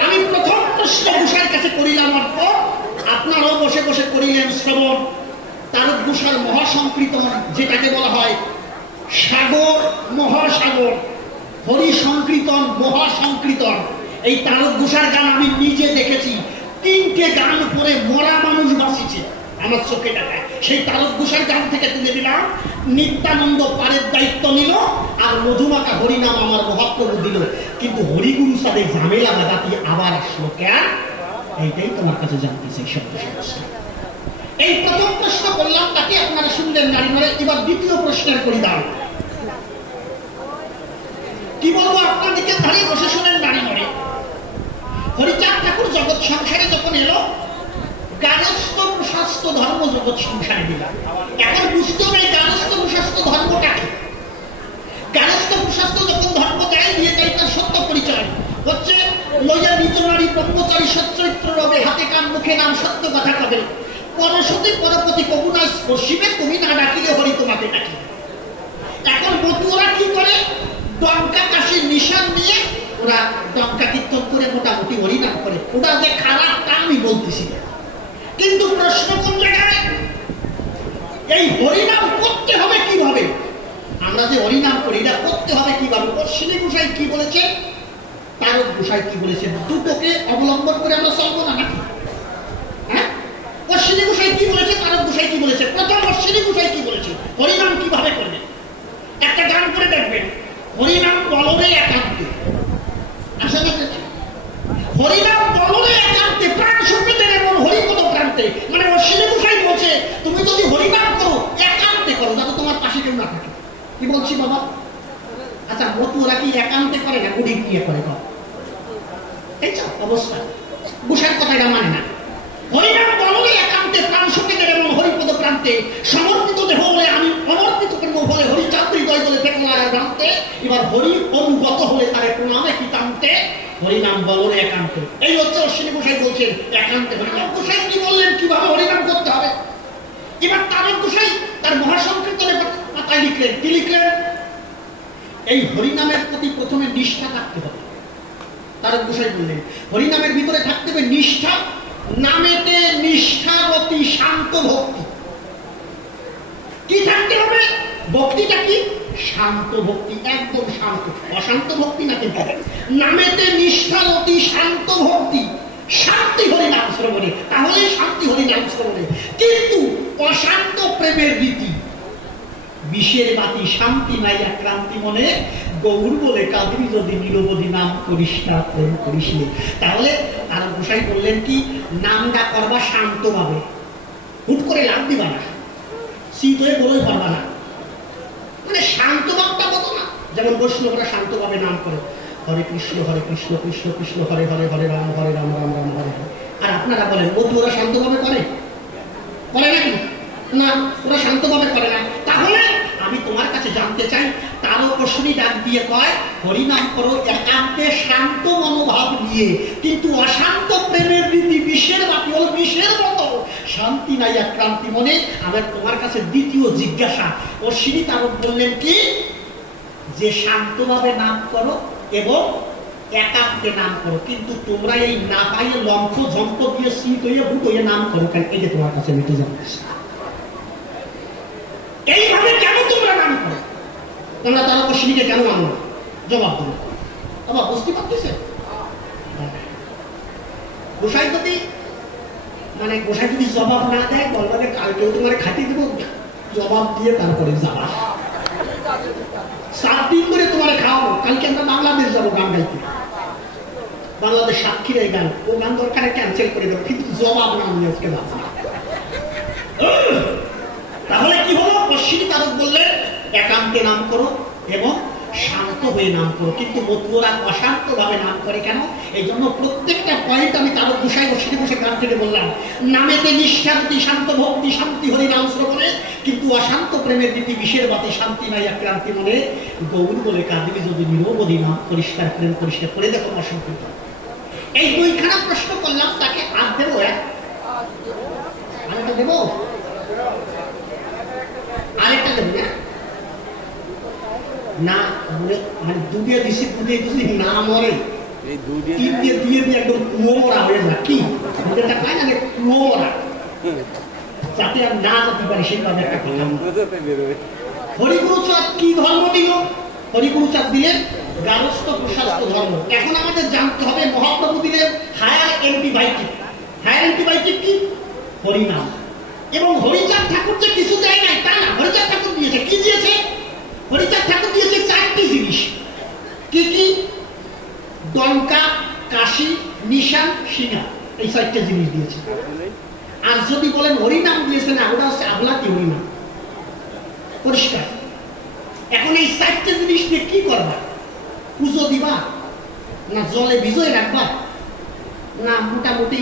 আমি প্রথম প্রশ্ন ঘোষার কাছে করিলাম, অর্থ আপনারাও বসে বসে করিলেন শ্রবণ। তারক ঘোষার মহাসংকীর্তন, যেটাকে বলা হয় সাগর মহাসাগর, হরি সংকীর্তন মহাসংকীর্তন, এই তারক ঘোষার গান আমি নিজে দেখেছি। 3টে গান করে মরা মানুষ বাঁচিছে আমার চোখে দেখায়। সেই তারক ঘোষার গান থেকে তুলে দিলাম, নিত্যানন্দ পারের দায়িত্ব নিল, আর মধুমাকা হরিনাম আমার মহাপ্রভু দিল। কিন্তু হরিগুরু সাথে ঝামেলা বাদাতি আবার আসলো কেন? এইটাই তোমার কাছে জানতে চাই। এই প্রথম প্রশ্ন করলাম, তাকে আপনারা শুনলেন নারী ঘরে। এবার দ্বিতীয় প্রশ্নের করি দাও, কি বলবো আপনাদেরকে দাঁড়িয়ে বসে শুনেন নারী ঘরে। হরিচাঁদ ঠাকুর জগৎ সংসারে যখন এলো, গারস্থ প্রশাস্ত ধর্ম জগৎ সংসারে দিলাম। এখন বুঝতে হবে গারস্থ প্রশাস্ত ধর্মটা কি। গারস্থ প্রশাস্ত যখন ধর্ম দেয় দিয়ে দেয় তার সত্য পরিচয় হচ্ছে লইয়া নিজ নারী ব্রহ্মচারী সচ্চরিত্র রবে, হাতে কান মুখে নাম সত্য কথা কবে, পরশতী পরপতি কবুনা স্পর্শিবে, তুমি না ডাকিলে হরি তোমাকে ডাকি। এখন বতুরা কি করে, ডঙ্কা কাশির নিশান নিয়ে ওরা ডঙ্কা কীর্তন করে মোটামুটি হরিনাম করে। ওটা যে খারাপ তা আমি বলতেছি, কিন্তু প্রশ্ন কোন জায়গায়, এই হরিনাম করতে হবে কিভাবে? আমরা যে হরিনাম করি এটা করতে হবে কিভাবে? অশ্বিনী গোসাই কি বলেছে, তারক গোসাই কি বলেছে, দুটোকে অবলম্বন করে আমরা চলবো না নাকি? হ্যাঁ, অশ্বিনী গোসাই কি বলেছে, তারক গোসাই কি বলেছে? প্রথম অশ্বিনী গোসাই কি বলেছে, হরিনাম কিভাবে করবে। একটা গান করে দেখবেন, হরিনাম বলরে একান্তে, আসলে হরিনাম বলরে একান্তে, প্রাণ সুখেদের এবং হরিপদ প্রান্তে। মানে অশ্বিনী গোসাই বলছে তুমি যদি হরিনাম করো একান্তে করো, যাতে তোমার পাশে কেউ না থাকে। কি বলছি বাবা? আচ্ছা মতুরা কি একান্তে করে না গুড়ি গিয়ে করে? এই তো অবস্থা, গোসাইর কথা এটা মানে না। হরিনাম বলরে একান্তে, প্রাণ সুখেদের এবং হরিপদ প্রান্তে, সমর্পিত দেহ হলে আমি অমর্পিত করবো বলে হরিচাঁদ হৃদয় বলে দেখলার প্রান্তে। এবার হরি অনুগত হলে তারে প্রণামে কি টানতে, হরিনাম বলরে একান্তে। এই হচ্ছে অশ্বিনী গোসাই বলছেন একান্তে হরিনাম। গোসাই কি বললেন কিভাবে হরিনাম করতে হবে। এবার তারক গোসাই তার মহাসংকীর্তনের পাতায় লিখলেন, কি লিখলেন, এই হরিনামের প্রতি প্রথমে নিষ্ঠা থাকতে হবে। তারক গোসাই বললেন হরিনামের ভিতরে থাকতে হবে নিষ্ঠা, নামেতে নিষ্ঠাবতী শান্ত ভক্তি। কি থাকতে হবে? ভক্তিটা কি? শান্ত ভক্তি, একদম শান্ত, অশান্ত ভক্তি না। কিন্তু নামেতে নিষ্ঠাবতী শান্ত ভক্তি, শান্তি হরিনাম শ্রবণে, তাহলেই শান্তি হরিনাম শ্রবণে। কিন্তু অশান্ত প্রেমের রীতি, বিষের বাতি শান্তি নাই ক্রান্তি মনে, গৌর বলে কাঁদবি যদি নিরবধি নাম করিস না প্রেম করিস নে। তাহলে তারা গোসাই বললেন কি, নামটা করবা শান্ত ভাবে, করে লাভ দিবা না, শীত হয়ে বলেই পারবা না, মানে শান্ত ভাবটা কত না। যেমন বৈষ্ণবরা শান্তভাবে নাম করে হরে কৃষ্ণ কৃষ্ণ কৃষ্ণ হরে হরে হরে রাম রাম রাম হরে হরে। আর আপনারা বলেন ওরা শান্তভাবে করে নাকি? না, ওরা শান্তভাবে করে না। তাহলে আমি তোমার কাছে জানতে চাই, তারকশ্রী ডাক দিয়ে কয় হরিনাম করো একান্তে শান্ত মনোভাব নিয়ে, কিন্তু অশান্ত প্রেমের রীতি বিষের বাতি হল বিষের মতো, শান্তি নাই আক্রান্তি মনে। আমার তোমার কাছে দ্বিতীয় জিজ্ঞাসা, অশ্বিনী তারক বললেন কি যে শান্তভাবে নাম করো এবং একান্তে নাম করো, কিন্তু তোমরা এই না পাইয়ে লম্ফ ঝম্প দিয়ে শীত হয়ে ভূত হয়ে নাম করো কেন? এই যে তোমার কাছে মিটে যাবে, এইভাবে কেন তোমরা নাম করো? তোমরা তারকশ্রীকে কেন মানো? জবাব দিল। আবার বুঝতে পারতেছে গোসাই যদি গোসাই যদি জবাব না দেয় বলবে কালকেও তোমার খাটিয়ে দেবো, জবাব দিয়ে তারপরে যাবা। 7 দিন ধরে তোমার খাওয়াবো, কালকে আমরা বাংলাদেশ যাবো গান গাইতে, বাংলাদেশ সাক্ষীর এই গান, ও গান দরকারে ক্যান্সেল করে দেবো, কিন্তু জবাব না নিয়ে আজকে যাবো। তাহলে কি হলো? অশ্বিনী তারক বললেন একান্তে নাম করো এবং শান্ত হয়ে নাম করো, কিন্তু মতুরা অশান্ত ভাবে নাম করে কেন? এই জন্য প্রত্যেকটা পয়েন্ট আমি তারক গোসাই অশ্বিনী গোসাই গান থেকে বললাম। নামেতে নিঃশান্তি শান্ত ভক্তি শান্তি হরি নাম শ্রবণে, কিন্তু অশান্ত প্রেমের রীতি বিষের বাতি শান্তি নাই আক্রান্তি মনে। গৌর বলে কাঁদিবি যদি নিরবধি নাম পরিষ্কার প্রেম পরিষ্কার করে দেখো অসংকৃত। এই 2খানা প্রশ্ন করলাম, তাকে আর দেবো আরেকটা দেবো আরেকটা দেবো না মানে দুধে দিছি দুধে দিছি না মরে, তিন দিয়ে দিয়ে দিয়ে একদম কুয়োমরা হয়ে যায়। কি দুধেটা পায় না কুয়োমরা, যাতে আর না যেতে পারি সেইভাবে একটা কথা। হরিগুরুচাঁদ কি ধর্ম দিল? হরিগুরুচাঁদ দিলেন গারস্থ প্রশাস্ত ধর্ম। এখন আমাদের জানতে হবে মহাপ্রভু দিলেন হায়ার অ্যান্টিবায়োটিক। হায়ার অ্যান্টিবায়োটিক কি? হরিনাম। এবং হরিচাঁদ ঠাকুর যে কিছু দেয় নাই তা না, হরিচাঁদ ঠাকুর দিয়েছে কি দিয়েছে? হরিচাঁদ ঠাকুর দিয়েছে 4টি জিনিস। কি কি? ডঙ্কা, কাশি, নিশান, শিঙা, এই 4টে জিনিস দিয়েছে। আর যদি বলেন হরিনাম দিয়েছে না, ওটা হচ্ছে আবলাতি হরিনাম, পরিষ্কার। এখন এই 4টে জিনিস দিয়ে কি করবা? পুজো দিবা না জলে ভিজয়ে রাখবা না মোটামুটি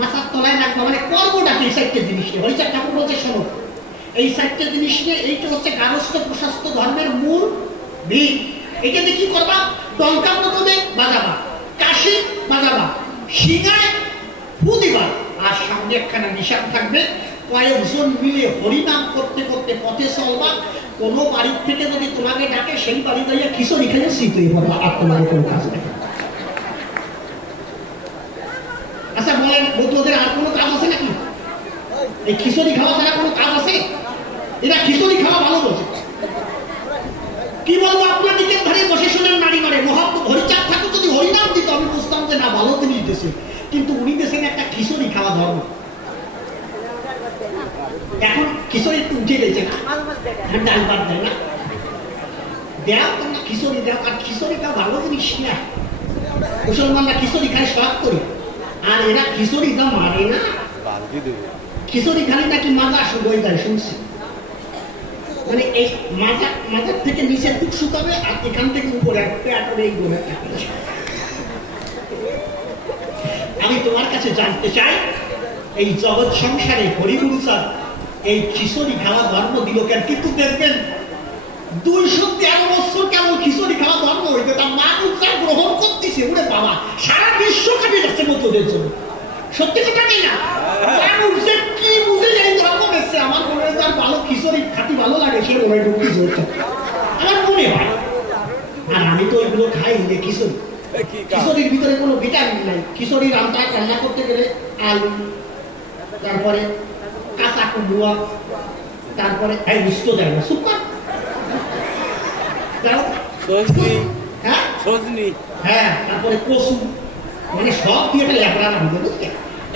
মাথার তলায় রাখবা? মানে করবোটা কি? 4টে জিনিস নিয়ে হরিচাঁদ ঠাকুর বলছে শোনো, এই 4টে জিনিস নিয়ে এইটা হচ্ছে গারস্থ প্রশাস্ত ধর্মের মূল ভিত। এটাতে কি করবা? ডঙ্কা প্রথমে বাজাবা, কাশি বাজাবা, শিঙায় ফু দিবা, আর সামনে একখানা নিশান থাকবে। কয়েকজন মিলে হরিনাম করতে করতে পথে চলবা। কোনো বাড়ির থেকে যদি তোমাকে ডাকে সেই বাড়ি দাঁড়িয়ে খিচুড়ি খেলে শীত হয়ে পড়বা, আর তোমাদের কোনো কাজ নেই। আচ্ছা বলেন বৌদ্ধদের আর কোনো কাজ আছে নাকি? এই খিচুড়ি খাওয়া ছাড়া কোনো কাজ আছে? এরা খিচুড়ি খাওয়া ভালো বলছে। কি বলবো আপনার দিকে ধরে বসে শোনেন নারী মারে। হরিচাঁদ ঠাকুর যদি হরিনাম দিত আমি বুঝতাম যে না ভালো জিনিস দিতেছে, কিন্তু উনি দিয়েছেন একটা খিচুড়ি খাওয়া ধর্ম। এখন খিচুড়ি একটু উঠে গেছে না, ডাল ভাত দেয় না, দেও তোমরা খিচুড়ি দেও। আর খিচুড়িটা ভালো জিনিস না, মুসলমানরা খিচুড়ি খায় সব করি, আর এরা খিচুড়িটা মারে না। খিচুড়ি খালি নাকি মাজা শুরু হয়ে যায় শুনছি, মানে এই মাজার থেকে নিচের দিক শুকাবে আর এখান থেকে উপরে এই গোড়া। আমি তোমার কাছে জানতে চাই এই জগৎ সংসারে হরিগুরুচাঁদ এই খিচুড়ি খাওয়া ধর্ম দিল কেন? কিন্তু দেখবেন 213 বছর কেমন খিচুড়ি খাওয়া ধর্ম হইতে তার মানুষ যা গ্রহণ করতেছে, ওরে বাবা সারা বিশ্ব কাটে যাচ্ছে মতদের জন্য। সত্যি কথা কি না? মানুষ যে কি বুঝে এই ধর্ম বেশছে, আমার মনে হয় যার ভালো খিচুড়ি খাতি ভালো লাগে সে মনে হয় ঢুকি জোরটা আমার মনে হয়। আর আমি তো ওইগুলো খাই যে খিচুড়ি, খিচুড়ির ভিতরে কোনো ভিটামিন নাই। খিচুড়ি রান্না করতে গেলে আলু, তারপরে কাঁচা কুমড়া, তারপরে মিষ্ট দেয় না সুপার, হ্যাঁ তারপরে কচু, মানে সব দিয়ে একটা লেবড়া রাখবে বুঝলে।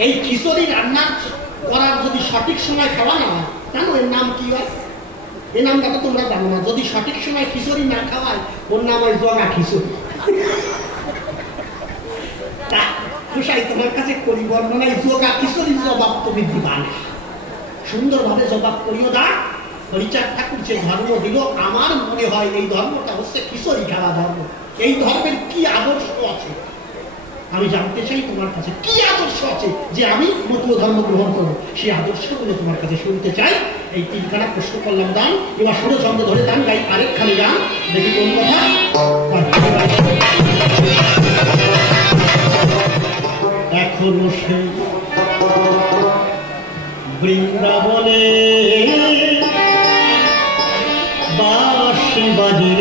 এই খিচুড়ি রান্না করার যদি সঠিক সময় খাওয়া না হয়, জানো এর নাম কি হয়? এই নামটা তো তোমরা জানো না। যদি সঠিক সময় খিচুড়ি না খাওয়ায় ওর নাম হয় জগা খিচুড়ি। তোমার কাছে করি বর্ণনায় জগা খিচুড়ি জবাব তুমি দিবা না। সুন্দরভাবে জবাব করিও না। হরিচাঁদ ঠাকুর যে ধর্ম দিল, আমার মনে হয় এই ধর্মটা হচ্ছে খিচুড়ি খাওয়া ধর্ম। এই ধর্মের কি আদর্শ আছে আমি জানতে চাই তোমার কাছে, কি আদর্শ আছে যে আমি নতুন ধর্ম গ্রহণ করবো, সেই আদর্শগুলো তোমার কাছে শুনতে চাই। এই তিনখানা প্রশ্ন করলাম দান, এবার সুরে ছন্দ ধরে দান গাই আরেকখানি গান, দেখি কোন কথা। এখনো সে বৃন্দাবনে বাঁশি বাজে,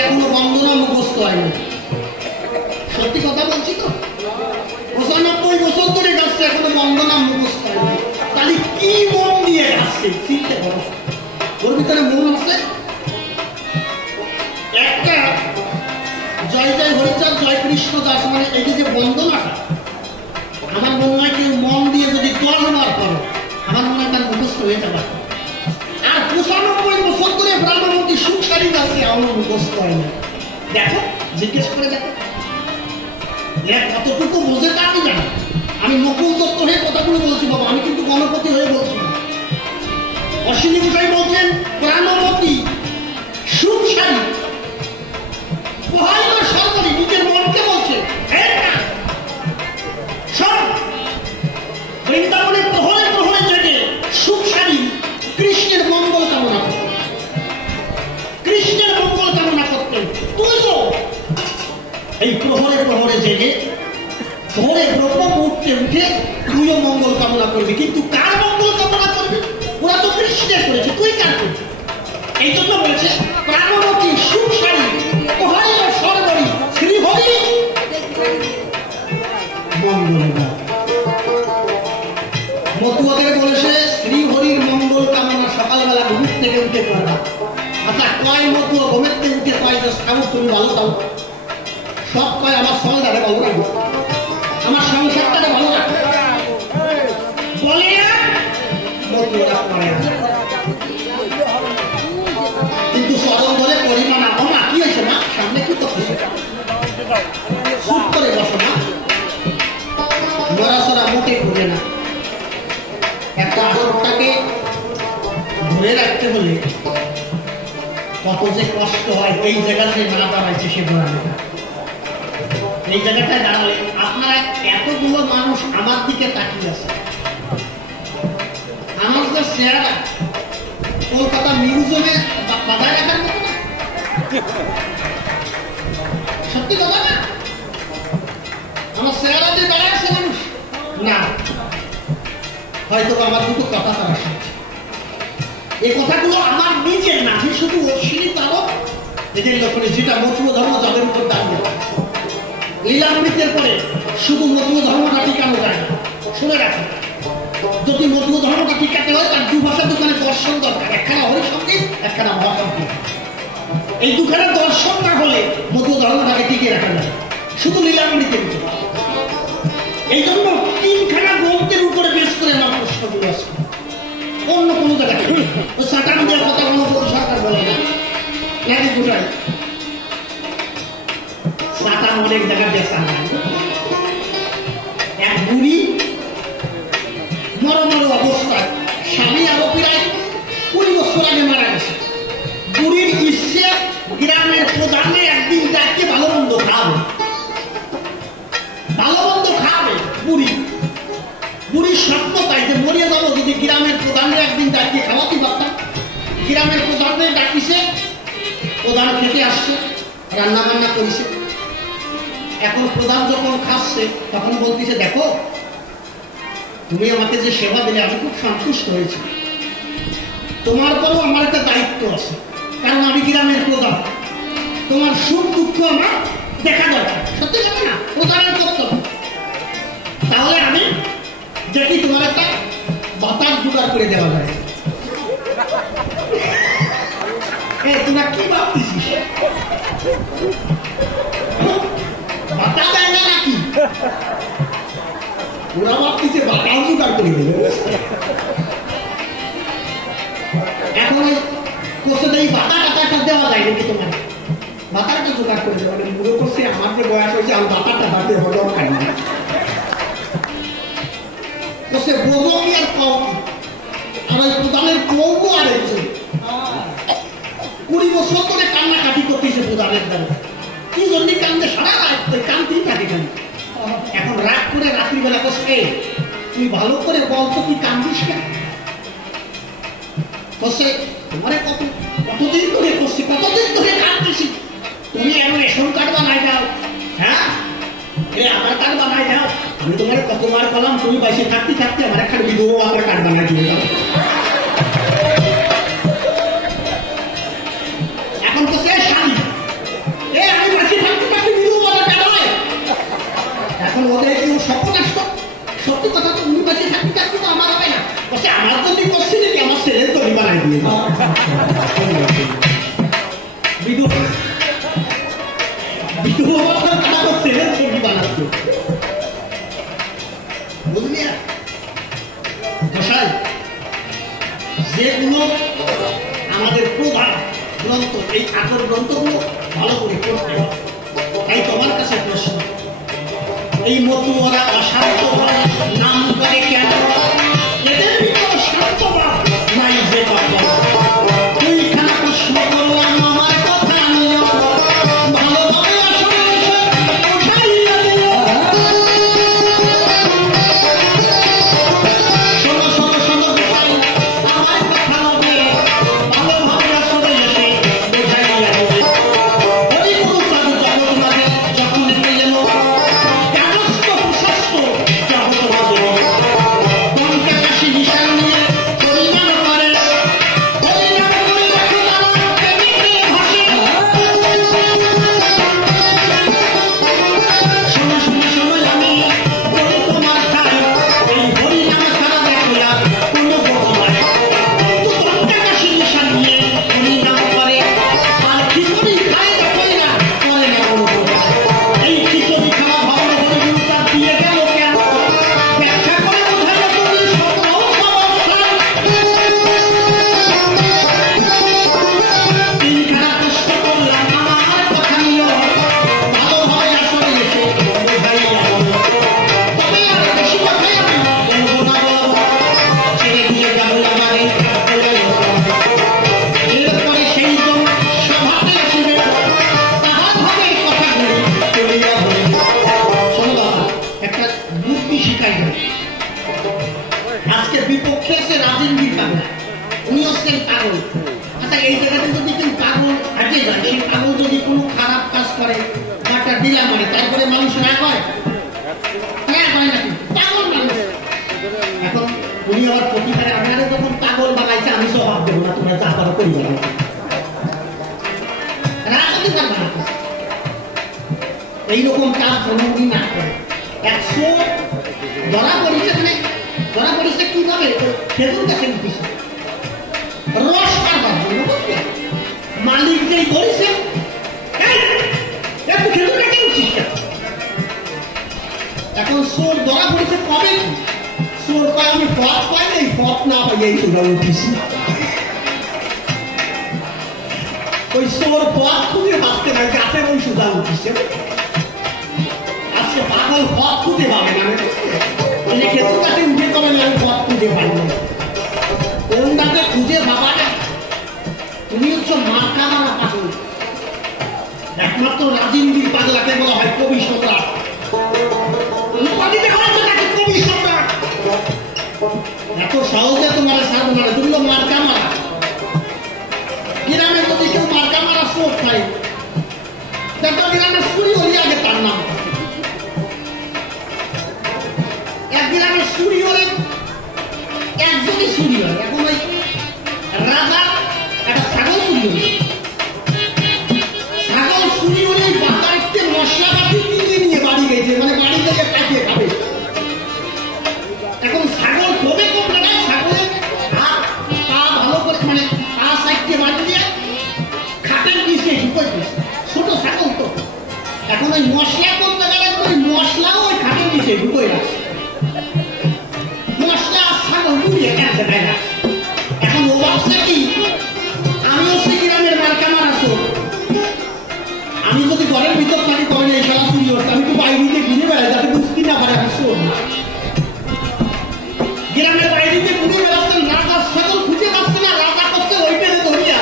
এখনো বন্দনা মুখস্থ হয়নি। সত্যি কথা বলছি তো, ৯৫ বছর ধরে গাছছে এখনো বন্দনা মুখস্থ হয়নি। তাহলে কি মন দিয়ে গাছছে চিনতে পারো? ওর ভিতরে মন আছে একটা জয় জয় হরিচাঁদ জয় কৃষ্ণ দাস, মানে এই যে বন্দনাটা আমার মনে হয় কেউ মন দিয়ে যদি ১০ বার করো আমার মনে হয় তার মুখস্থ হয়ে যাবে। আর ৯৫ বছর ধরে ব্রাহ্মণী সুখসারী গাছে আমার মুখস্থ হয় না। দেখো, জিজ্ঞেস করে দেখো এরা কতটুকু বোঝে তা আমি জানি। আমি নকুল দত্ত হয়ে কথাগুলো বলছি বাবা, আমি কিন্তু গণপতি হয়ে বলছি না। অশ্বিনী গোসাই বলছেন প্রাণবতী সুখসারী সরকারি নিজের মনকে বলছে সব বৃন্দাবনের প্রহরে প্রহরে জেগে সুখসারী কৃষ্ণের মঙ্গল কামনা করতেন, কৃষ্ণের মঙ্গল কামনা করতেন। তুই তো এই প্রহরে প্রহরে জেগে ভোরে ব্রহ্ম মুহূর্তে উঠে তুইও মঙ্গল কামনা করবি, কিন্তু কার মঙ্গল কামনা করবি? ওরা তো কৃষ্ণের করেছে, তুই কার করবি? এই জন্য বলছে প্রাণবতী সুখসারী সরবরী শ্রীহরি মতুয়াদের বলেছে শ্রীহরির মঙ্গল কামনা সকালবেলা ঘুমের থেকে উঠে করবা। আচ্ছা, কয় মতুয়া ঘুমের থেকে উঠে কয় যে খাবো তুমি ভালো খাও? সব কয় আমার সংসারে ভালো রাখবো, আমার সংসারটাকে ভালো রাখবো বলে না, মতুয়ারা করে না। কিন্তু সরল ধরে পরিমা না মা কি হয়েছে না সামনে কি করতেছে চুপ করে বসো না, নড়াচড়া মোটে ঘুরে না। একটা আদরটাকে ধরে রাখতে হলে কত যে কষ্ট হয়। এই জায়গাতে না দাঁড়াইছে সে দাঁড়াবে, এই জায়গাটায় দাঁড়ালে আপনারা এতগুলো মানুষ আমার দিকে তাকিয়ে আছে। আমার যে চেহারা কলকাতা মিউজিয়ামে বাধায় রাখার মতো না, সত্যি কথা না? আমার চেহারাতে দাঁড়ায় আছে মানুষ না, হয়তো আমার দুটো কথা তারা শুনছে। এই কথাগুলো আমার নিজের না, আমি শুধু অশ্বিনী তারক এদের লক্ষণে যেটা মতুয় ধর্ম যাদের উপর দাঁড়িয়ে লীলামৃতের পরে শুধু মতুয় ধর্মটা টিকানো যায় না। শুনে রাখেন, যদি মতুয় ধর্মটা টিকাতে হয় তার দুভাষা দুখানে দর্শন দরকার, একখানা হরিসঙ্গীত একখানা মহাসঙ্গীত। এই দুখানে দর্শন না হলে মতুয় ধর্মটাকে টিকিয়ে রাখা যায় শুধু লীলামৃতের উপর। এই জন্য ৩খানা গ্রন্থের উপরে বেশ করে আমার প্রশ্নগুলো আছে, অন্য কোনো জায়গায় ওই সাটান দেওয়ার কথা কোনো সরকার বলে না। গোটাই সাটান অনেক জায়গায় বেসা নাই। এক বুড়ি মরমর অবস্থায় স্বামী আরোপীরায় ২০ বছর আগে মারা গেছে। বুড়ির ইচ্ছে গ্রামের প্রধানে একদিন ডাকে ভালো মন্দ খাবে, ভালো মন্দ খাবে। বুড়ির স্বপ্ন তাই যে মরিয়ে যাবো যদি গ্রামের প্রধানে একদিন ডাকিয়ে খাওয়াতে পারতাম। গ্রামের প্রধানে ডাকিছে, প্রধান খেতে আসছে, রান্না বান্না করেছে। এখন প্রধান যখন খাচ্ছে তখন বলতেছে, দেখো তুমি আমাকে যে সেবা দিলে আমি খুব সন্তুষ্ট হয়েছি, তোমার পরেও আমার একটা দায়িত্ব আছে, কারণ আমি গ্রামের প্রধান, তোমার সুখ দুঃখ আমার দেখা দরকার। সত্যি কথা না? প্রধানের কর্তব্য। তাহলে আমি দেখি তোমার একটা বাতাস জোগাড় করে দেওয়া যায়। তোমরা কি ভাবতেছিস? বাতা দেয় না নাকি? ওরা ভাবতেছে বাতাস জোগাড় করে দেবে। এখন কোথাও এই বাতা টাকাটা দেওয়া যায় নাকি? তোমার বাতাটা জোগাড় করে দেবে। মনে করছে আমার যে বয়স হয়েছে আমি বাতাটা হাতে হজম খাই না। সে বোঝো কি আর কও কি? আর ওই প্রধানের কৌবো আর একজন ২০ বছর ধরে কান্নাকাটি করতেছে প্রধানের দ্বারা। কি জন্য কান্দে? সারা রাত ওই কান্তিই থাকে কেন? এখন রাগ করে রাত্রিবেলা বসে তুই ভালো করে বল তো তুই কান্দিস কেন? বসে তোমারে কতদিন ধরে করছি, কতদিন ধরে কাঁদতেছি, তুমি এমন রেশন কার্ড বানাই দাও, হ্যাঁ আধার কার্ড বানাই দাও। আমি তোমার কতবার বললাম তুমি বাইসে থাকতে থাকতে আমার একটা বিধবা আধার কার্ড বানাই দিয়ে দাও। এখন তো সে স্বামী বুঝলি? মশাই, যেগুলো আমাদের প্রধান গ্রন্থ, এই আকর গ্রন্থগুলো ভালো করে পড়তে হবে। তাই তোমার কাছে প্রশ্ন, এই মতো ওরা অশান্ত নাম করে কেন? এদের ভিতরে শান্ত নাই যে দুইখানা প্রশ্ন করলাম আমার কথা নিয়ে ভালোভাবে এইরকম কাজ কোনোদিন না করে। 100 ধরা পড়েছে, মানে ধরা পড়েছে কিভাবে? খেজুর গাছের পিছনে রস কাটবার জন্য। বুঝলে, মালিক যেই ধরেছে একটু খেজুর গাছে উঠিস। এখন চোর ধরা পড়েছে কবে? চোর পায় আমি পথ পাই, এই পথ না পাই এই চোরা উঠিস। ওই চোর পথ খুঁজে ভাবতে পারে গাছের ওই সুদা উঠিছে। আজকে পাগল পথ খুঁজে পাবে না, খেজুর গাছে উঠে কবে আমি পথ খুঁজে পাই না। কোনটাকে খুঁজে ভাবা না? তুমি হচ্ছে মার্কা মারা পাগল। একমাত্র রাজিন্দির পাগলাকে বলা হয় কবি সম্রাট। কবি সম্রাট এত সহজে তোমার সাধু মারা, তুমি মার্কা মারা। গ্রামে যদি কেউ মার্কা মারা চোখ খায়, দেখো গ্রামের চুরি হলে আগে তার নাম। এক গ্রামের চুরি হলে একজনই চুরি হয়। এখন ওই রাজা একটা ছাগল চুরি হল, ছাগল চুরি হলে বাজারে মশলাপাতি কিনে নিয়ে বাড়ি গেছে, মানে বাড়ি থেকে কাটিয়ে খাবে। এখন ছাগল কবে কবে না, ছাগলের হাত পা ভালো করে, মানে পা সাইডকে বাড়ি দিয়ে খাটের নিচে ঢুকে দিয়েছে। ছোট ছাগল তো, এখন ওই মশলা করতে গেলে ওই মশলাও ওই খাটের নিচে ঢুকে যাচ্ছে। মশলা ছাগল ডুবিয়ে কাছে দেয় না। এখন ও ভাবছে কি, আমিও সে গ্রামের মার্কা মারা চোর। আমি যদি ঘরের ভিতর থাকি তবে এই সারা চুরি হচ্ছে, আমি তো বাইরে দিয়ে ঘুরে বেড়াই যাতে বুঝতে না পারে আমি চোর। গ্রামের বাইরে দিয়ে ঘুরে বেড়াচ্ছেন, রাজার ছাগল খুঁজে পাচ্ছে না, রাজা করছে ওই পেলে ধরিয়া,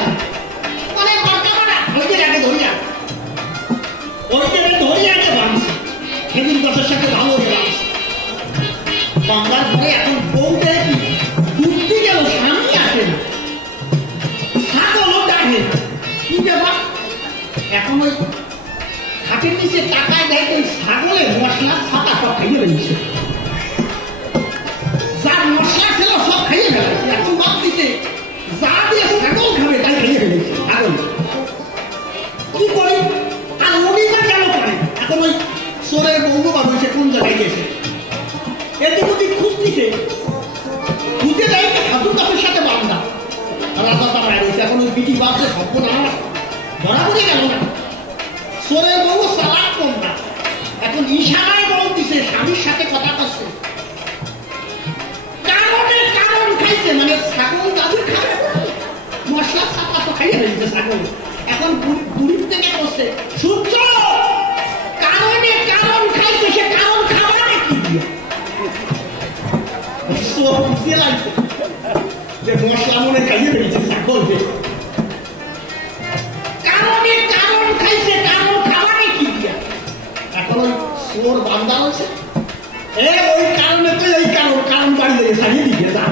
মানে মার্কা মারা ওই যে আগে ধরিয়া, ওই পেলে ধরিয়া আগে বাঁধছে। সেদিন গাছের সাথে ভালো হয়ে বাঁধছে। বাংলার ঘরে এখন বউ দেয় কি, বুদ্ধি গেল স্বামী আসে না, ছাগলও ডাকে কি ব্যাপার। এখন ওই খাটের নিচে টাকা দেয়, ওই ছাগলের মশলা ছাতা সব খাইয়ে রয়েছে। যার মশলা ছিল সব খাইয়ে ফেলেছে। এখন বাদ দিতে যা দিয়ে ছাগল খাবে তাই খাইয়ে ফেলেছে ছাগল। কি করি আর উনিটা কেন করে? এখন ওই চোরের বন্ধু বা হয়েছে কোন জায়গায় গেছে, এদিক ওদিক খুঁজতেছে, খুঁজে দেয় খাদুর গাছের সাথে বান্ধা। রাজা তার বাইরে সর্বনাশ ধরা পড়ে গেল না। সোরের বউ চালাক কম না, এখন ইশারায় বলতেছে স্বামীর সাথে কথা করছে, কারণে কারণ খাইছে, মানে ছাগল দাদু খাবে মশলা চাপা তো খাইয়ে রয়েছে ছাগল। এখন দূর থেকে করছে সূর্য কারণে কারণ খাইছে, সে কারণ খাওয়া নাকি দিয়ে লাগছে যে মশলা মনে খাইয়ে রয়েছে ছাগল, কারণে কারণ খাইছে, কারণ খাওয়া নাকি দিয়া। এখন ওই সোর বান্দা হয়েছে, ওই কারণে তো এই কারণ বাড়ি লেগে সারিয়ে দিয়ে যা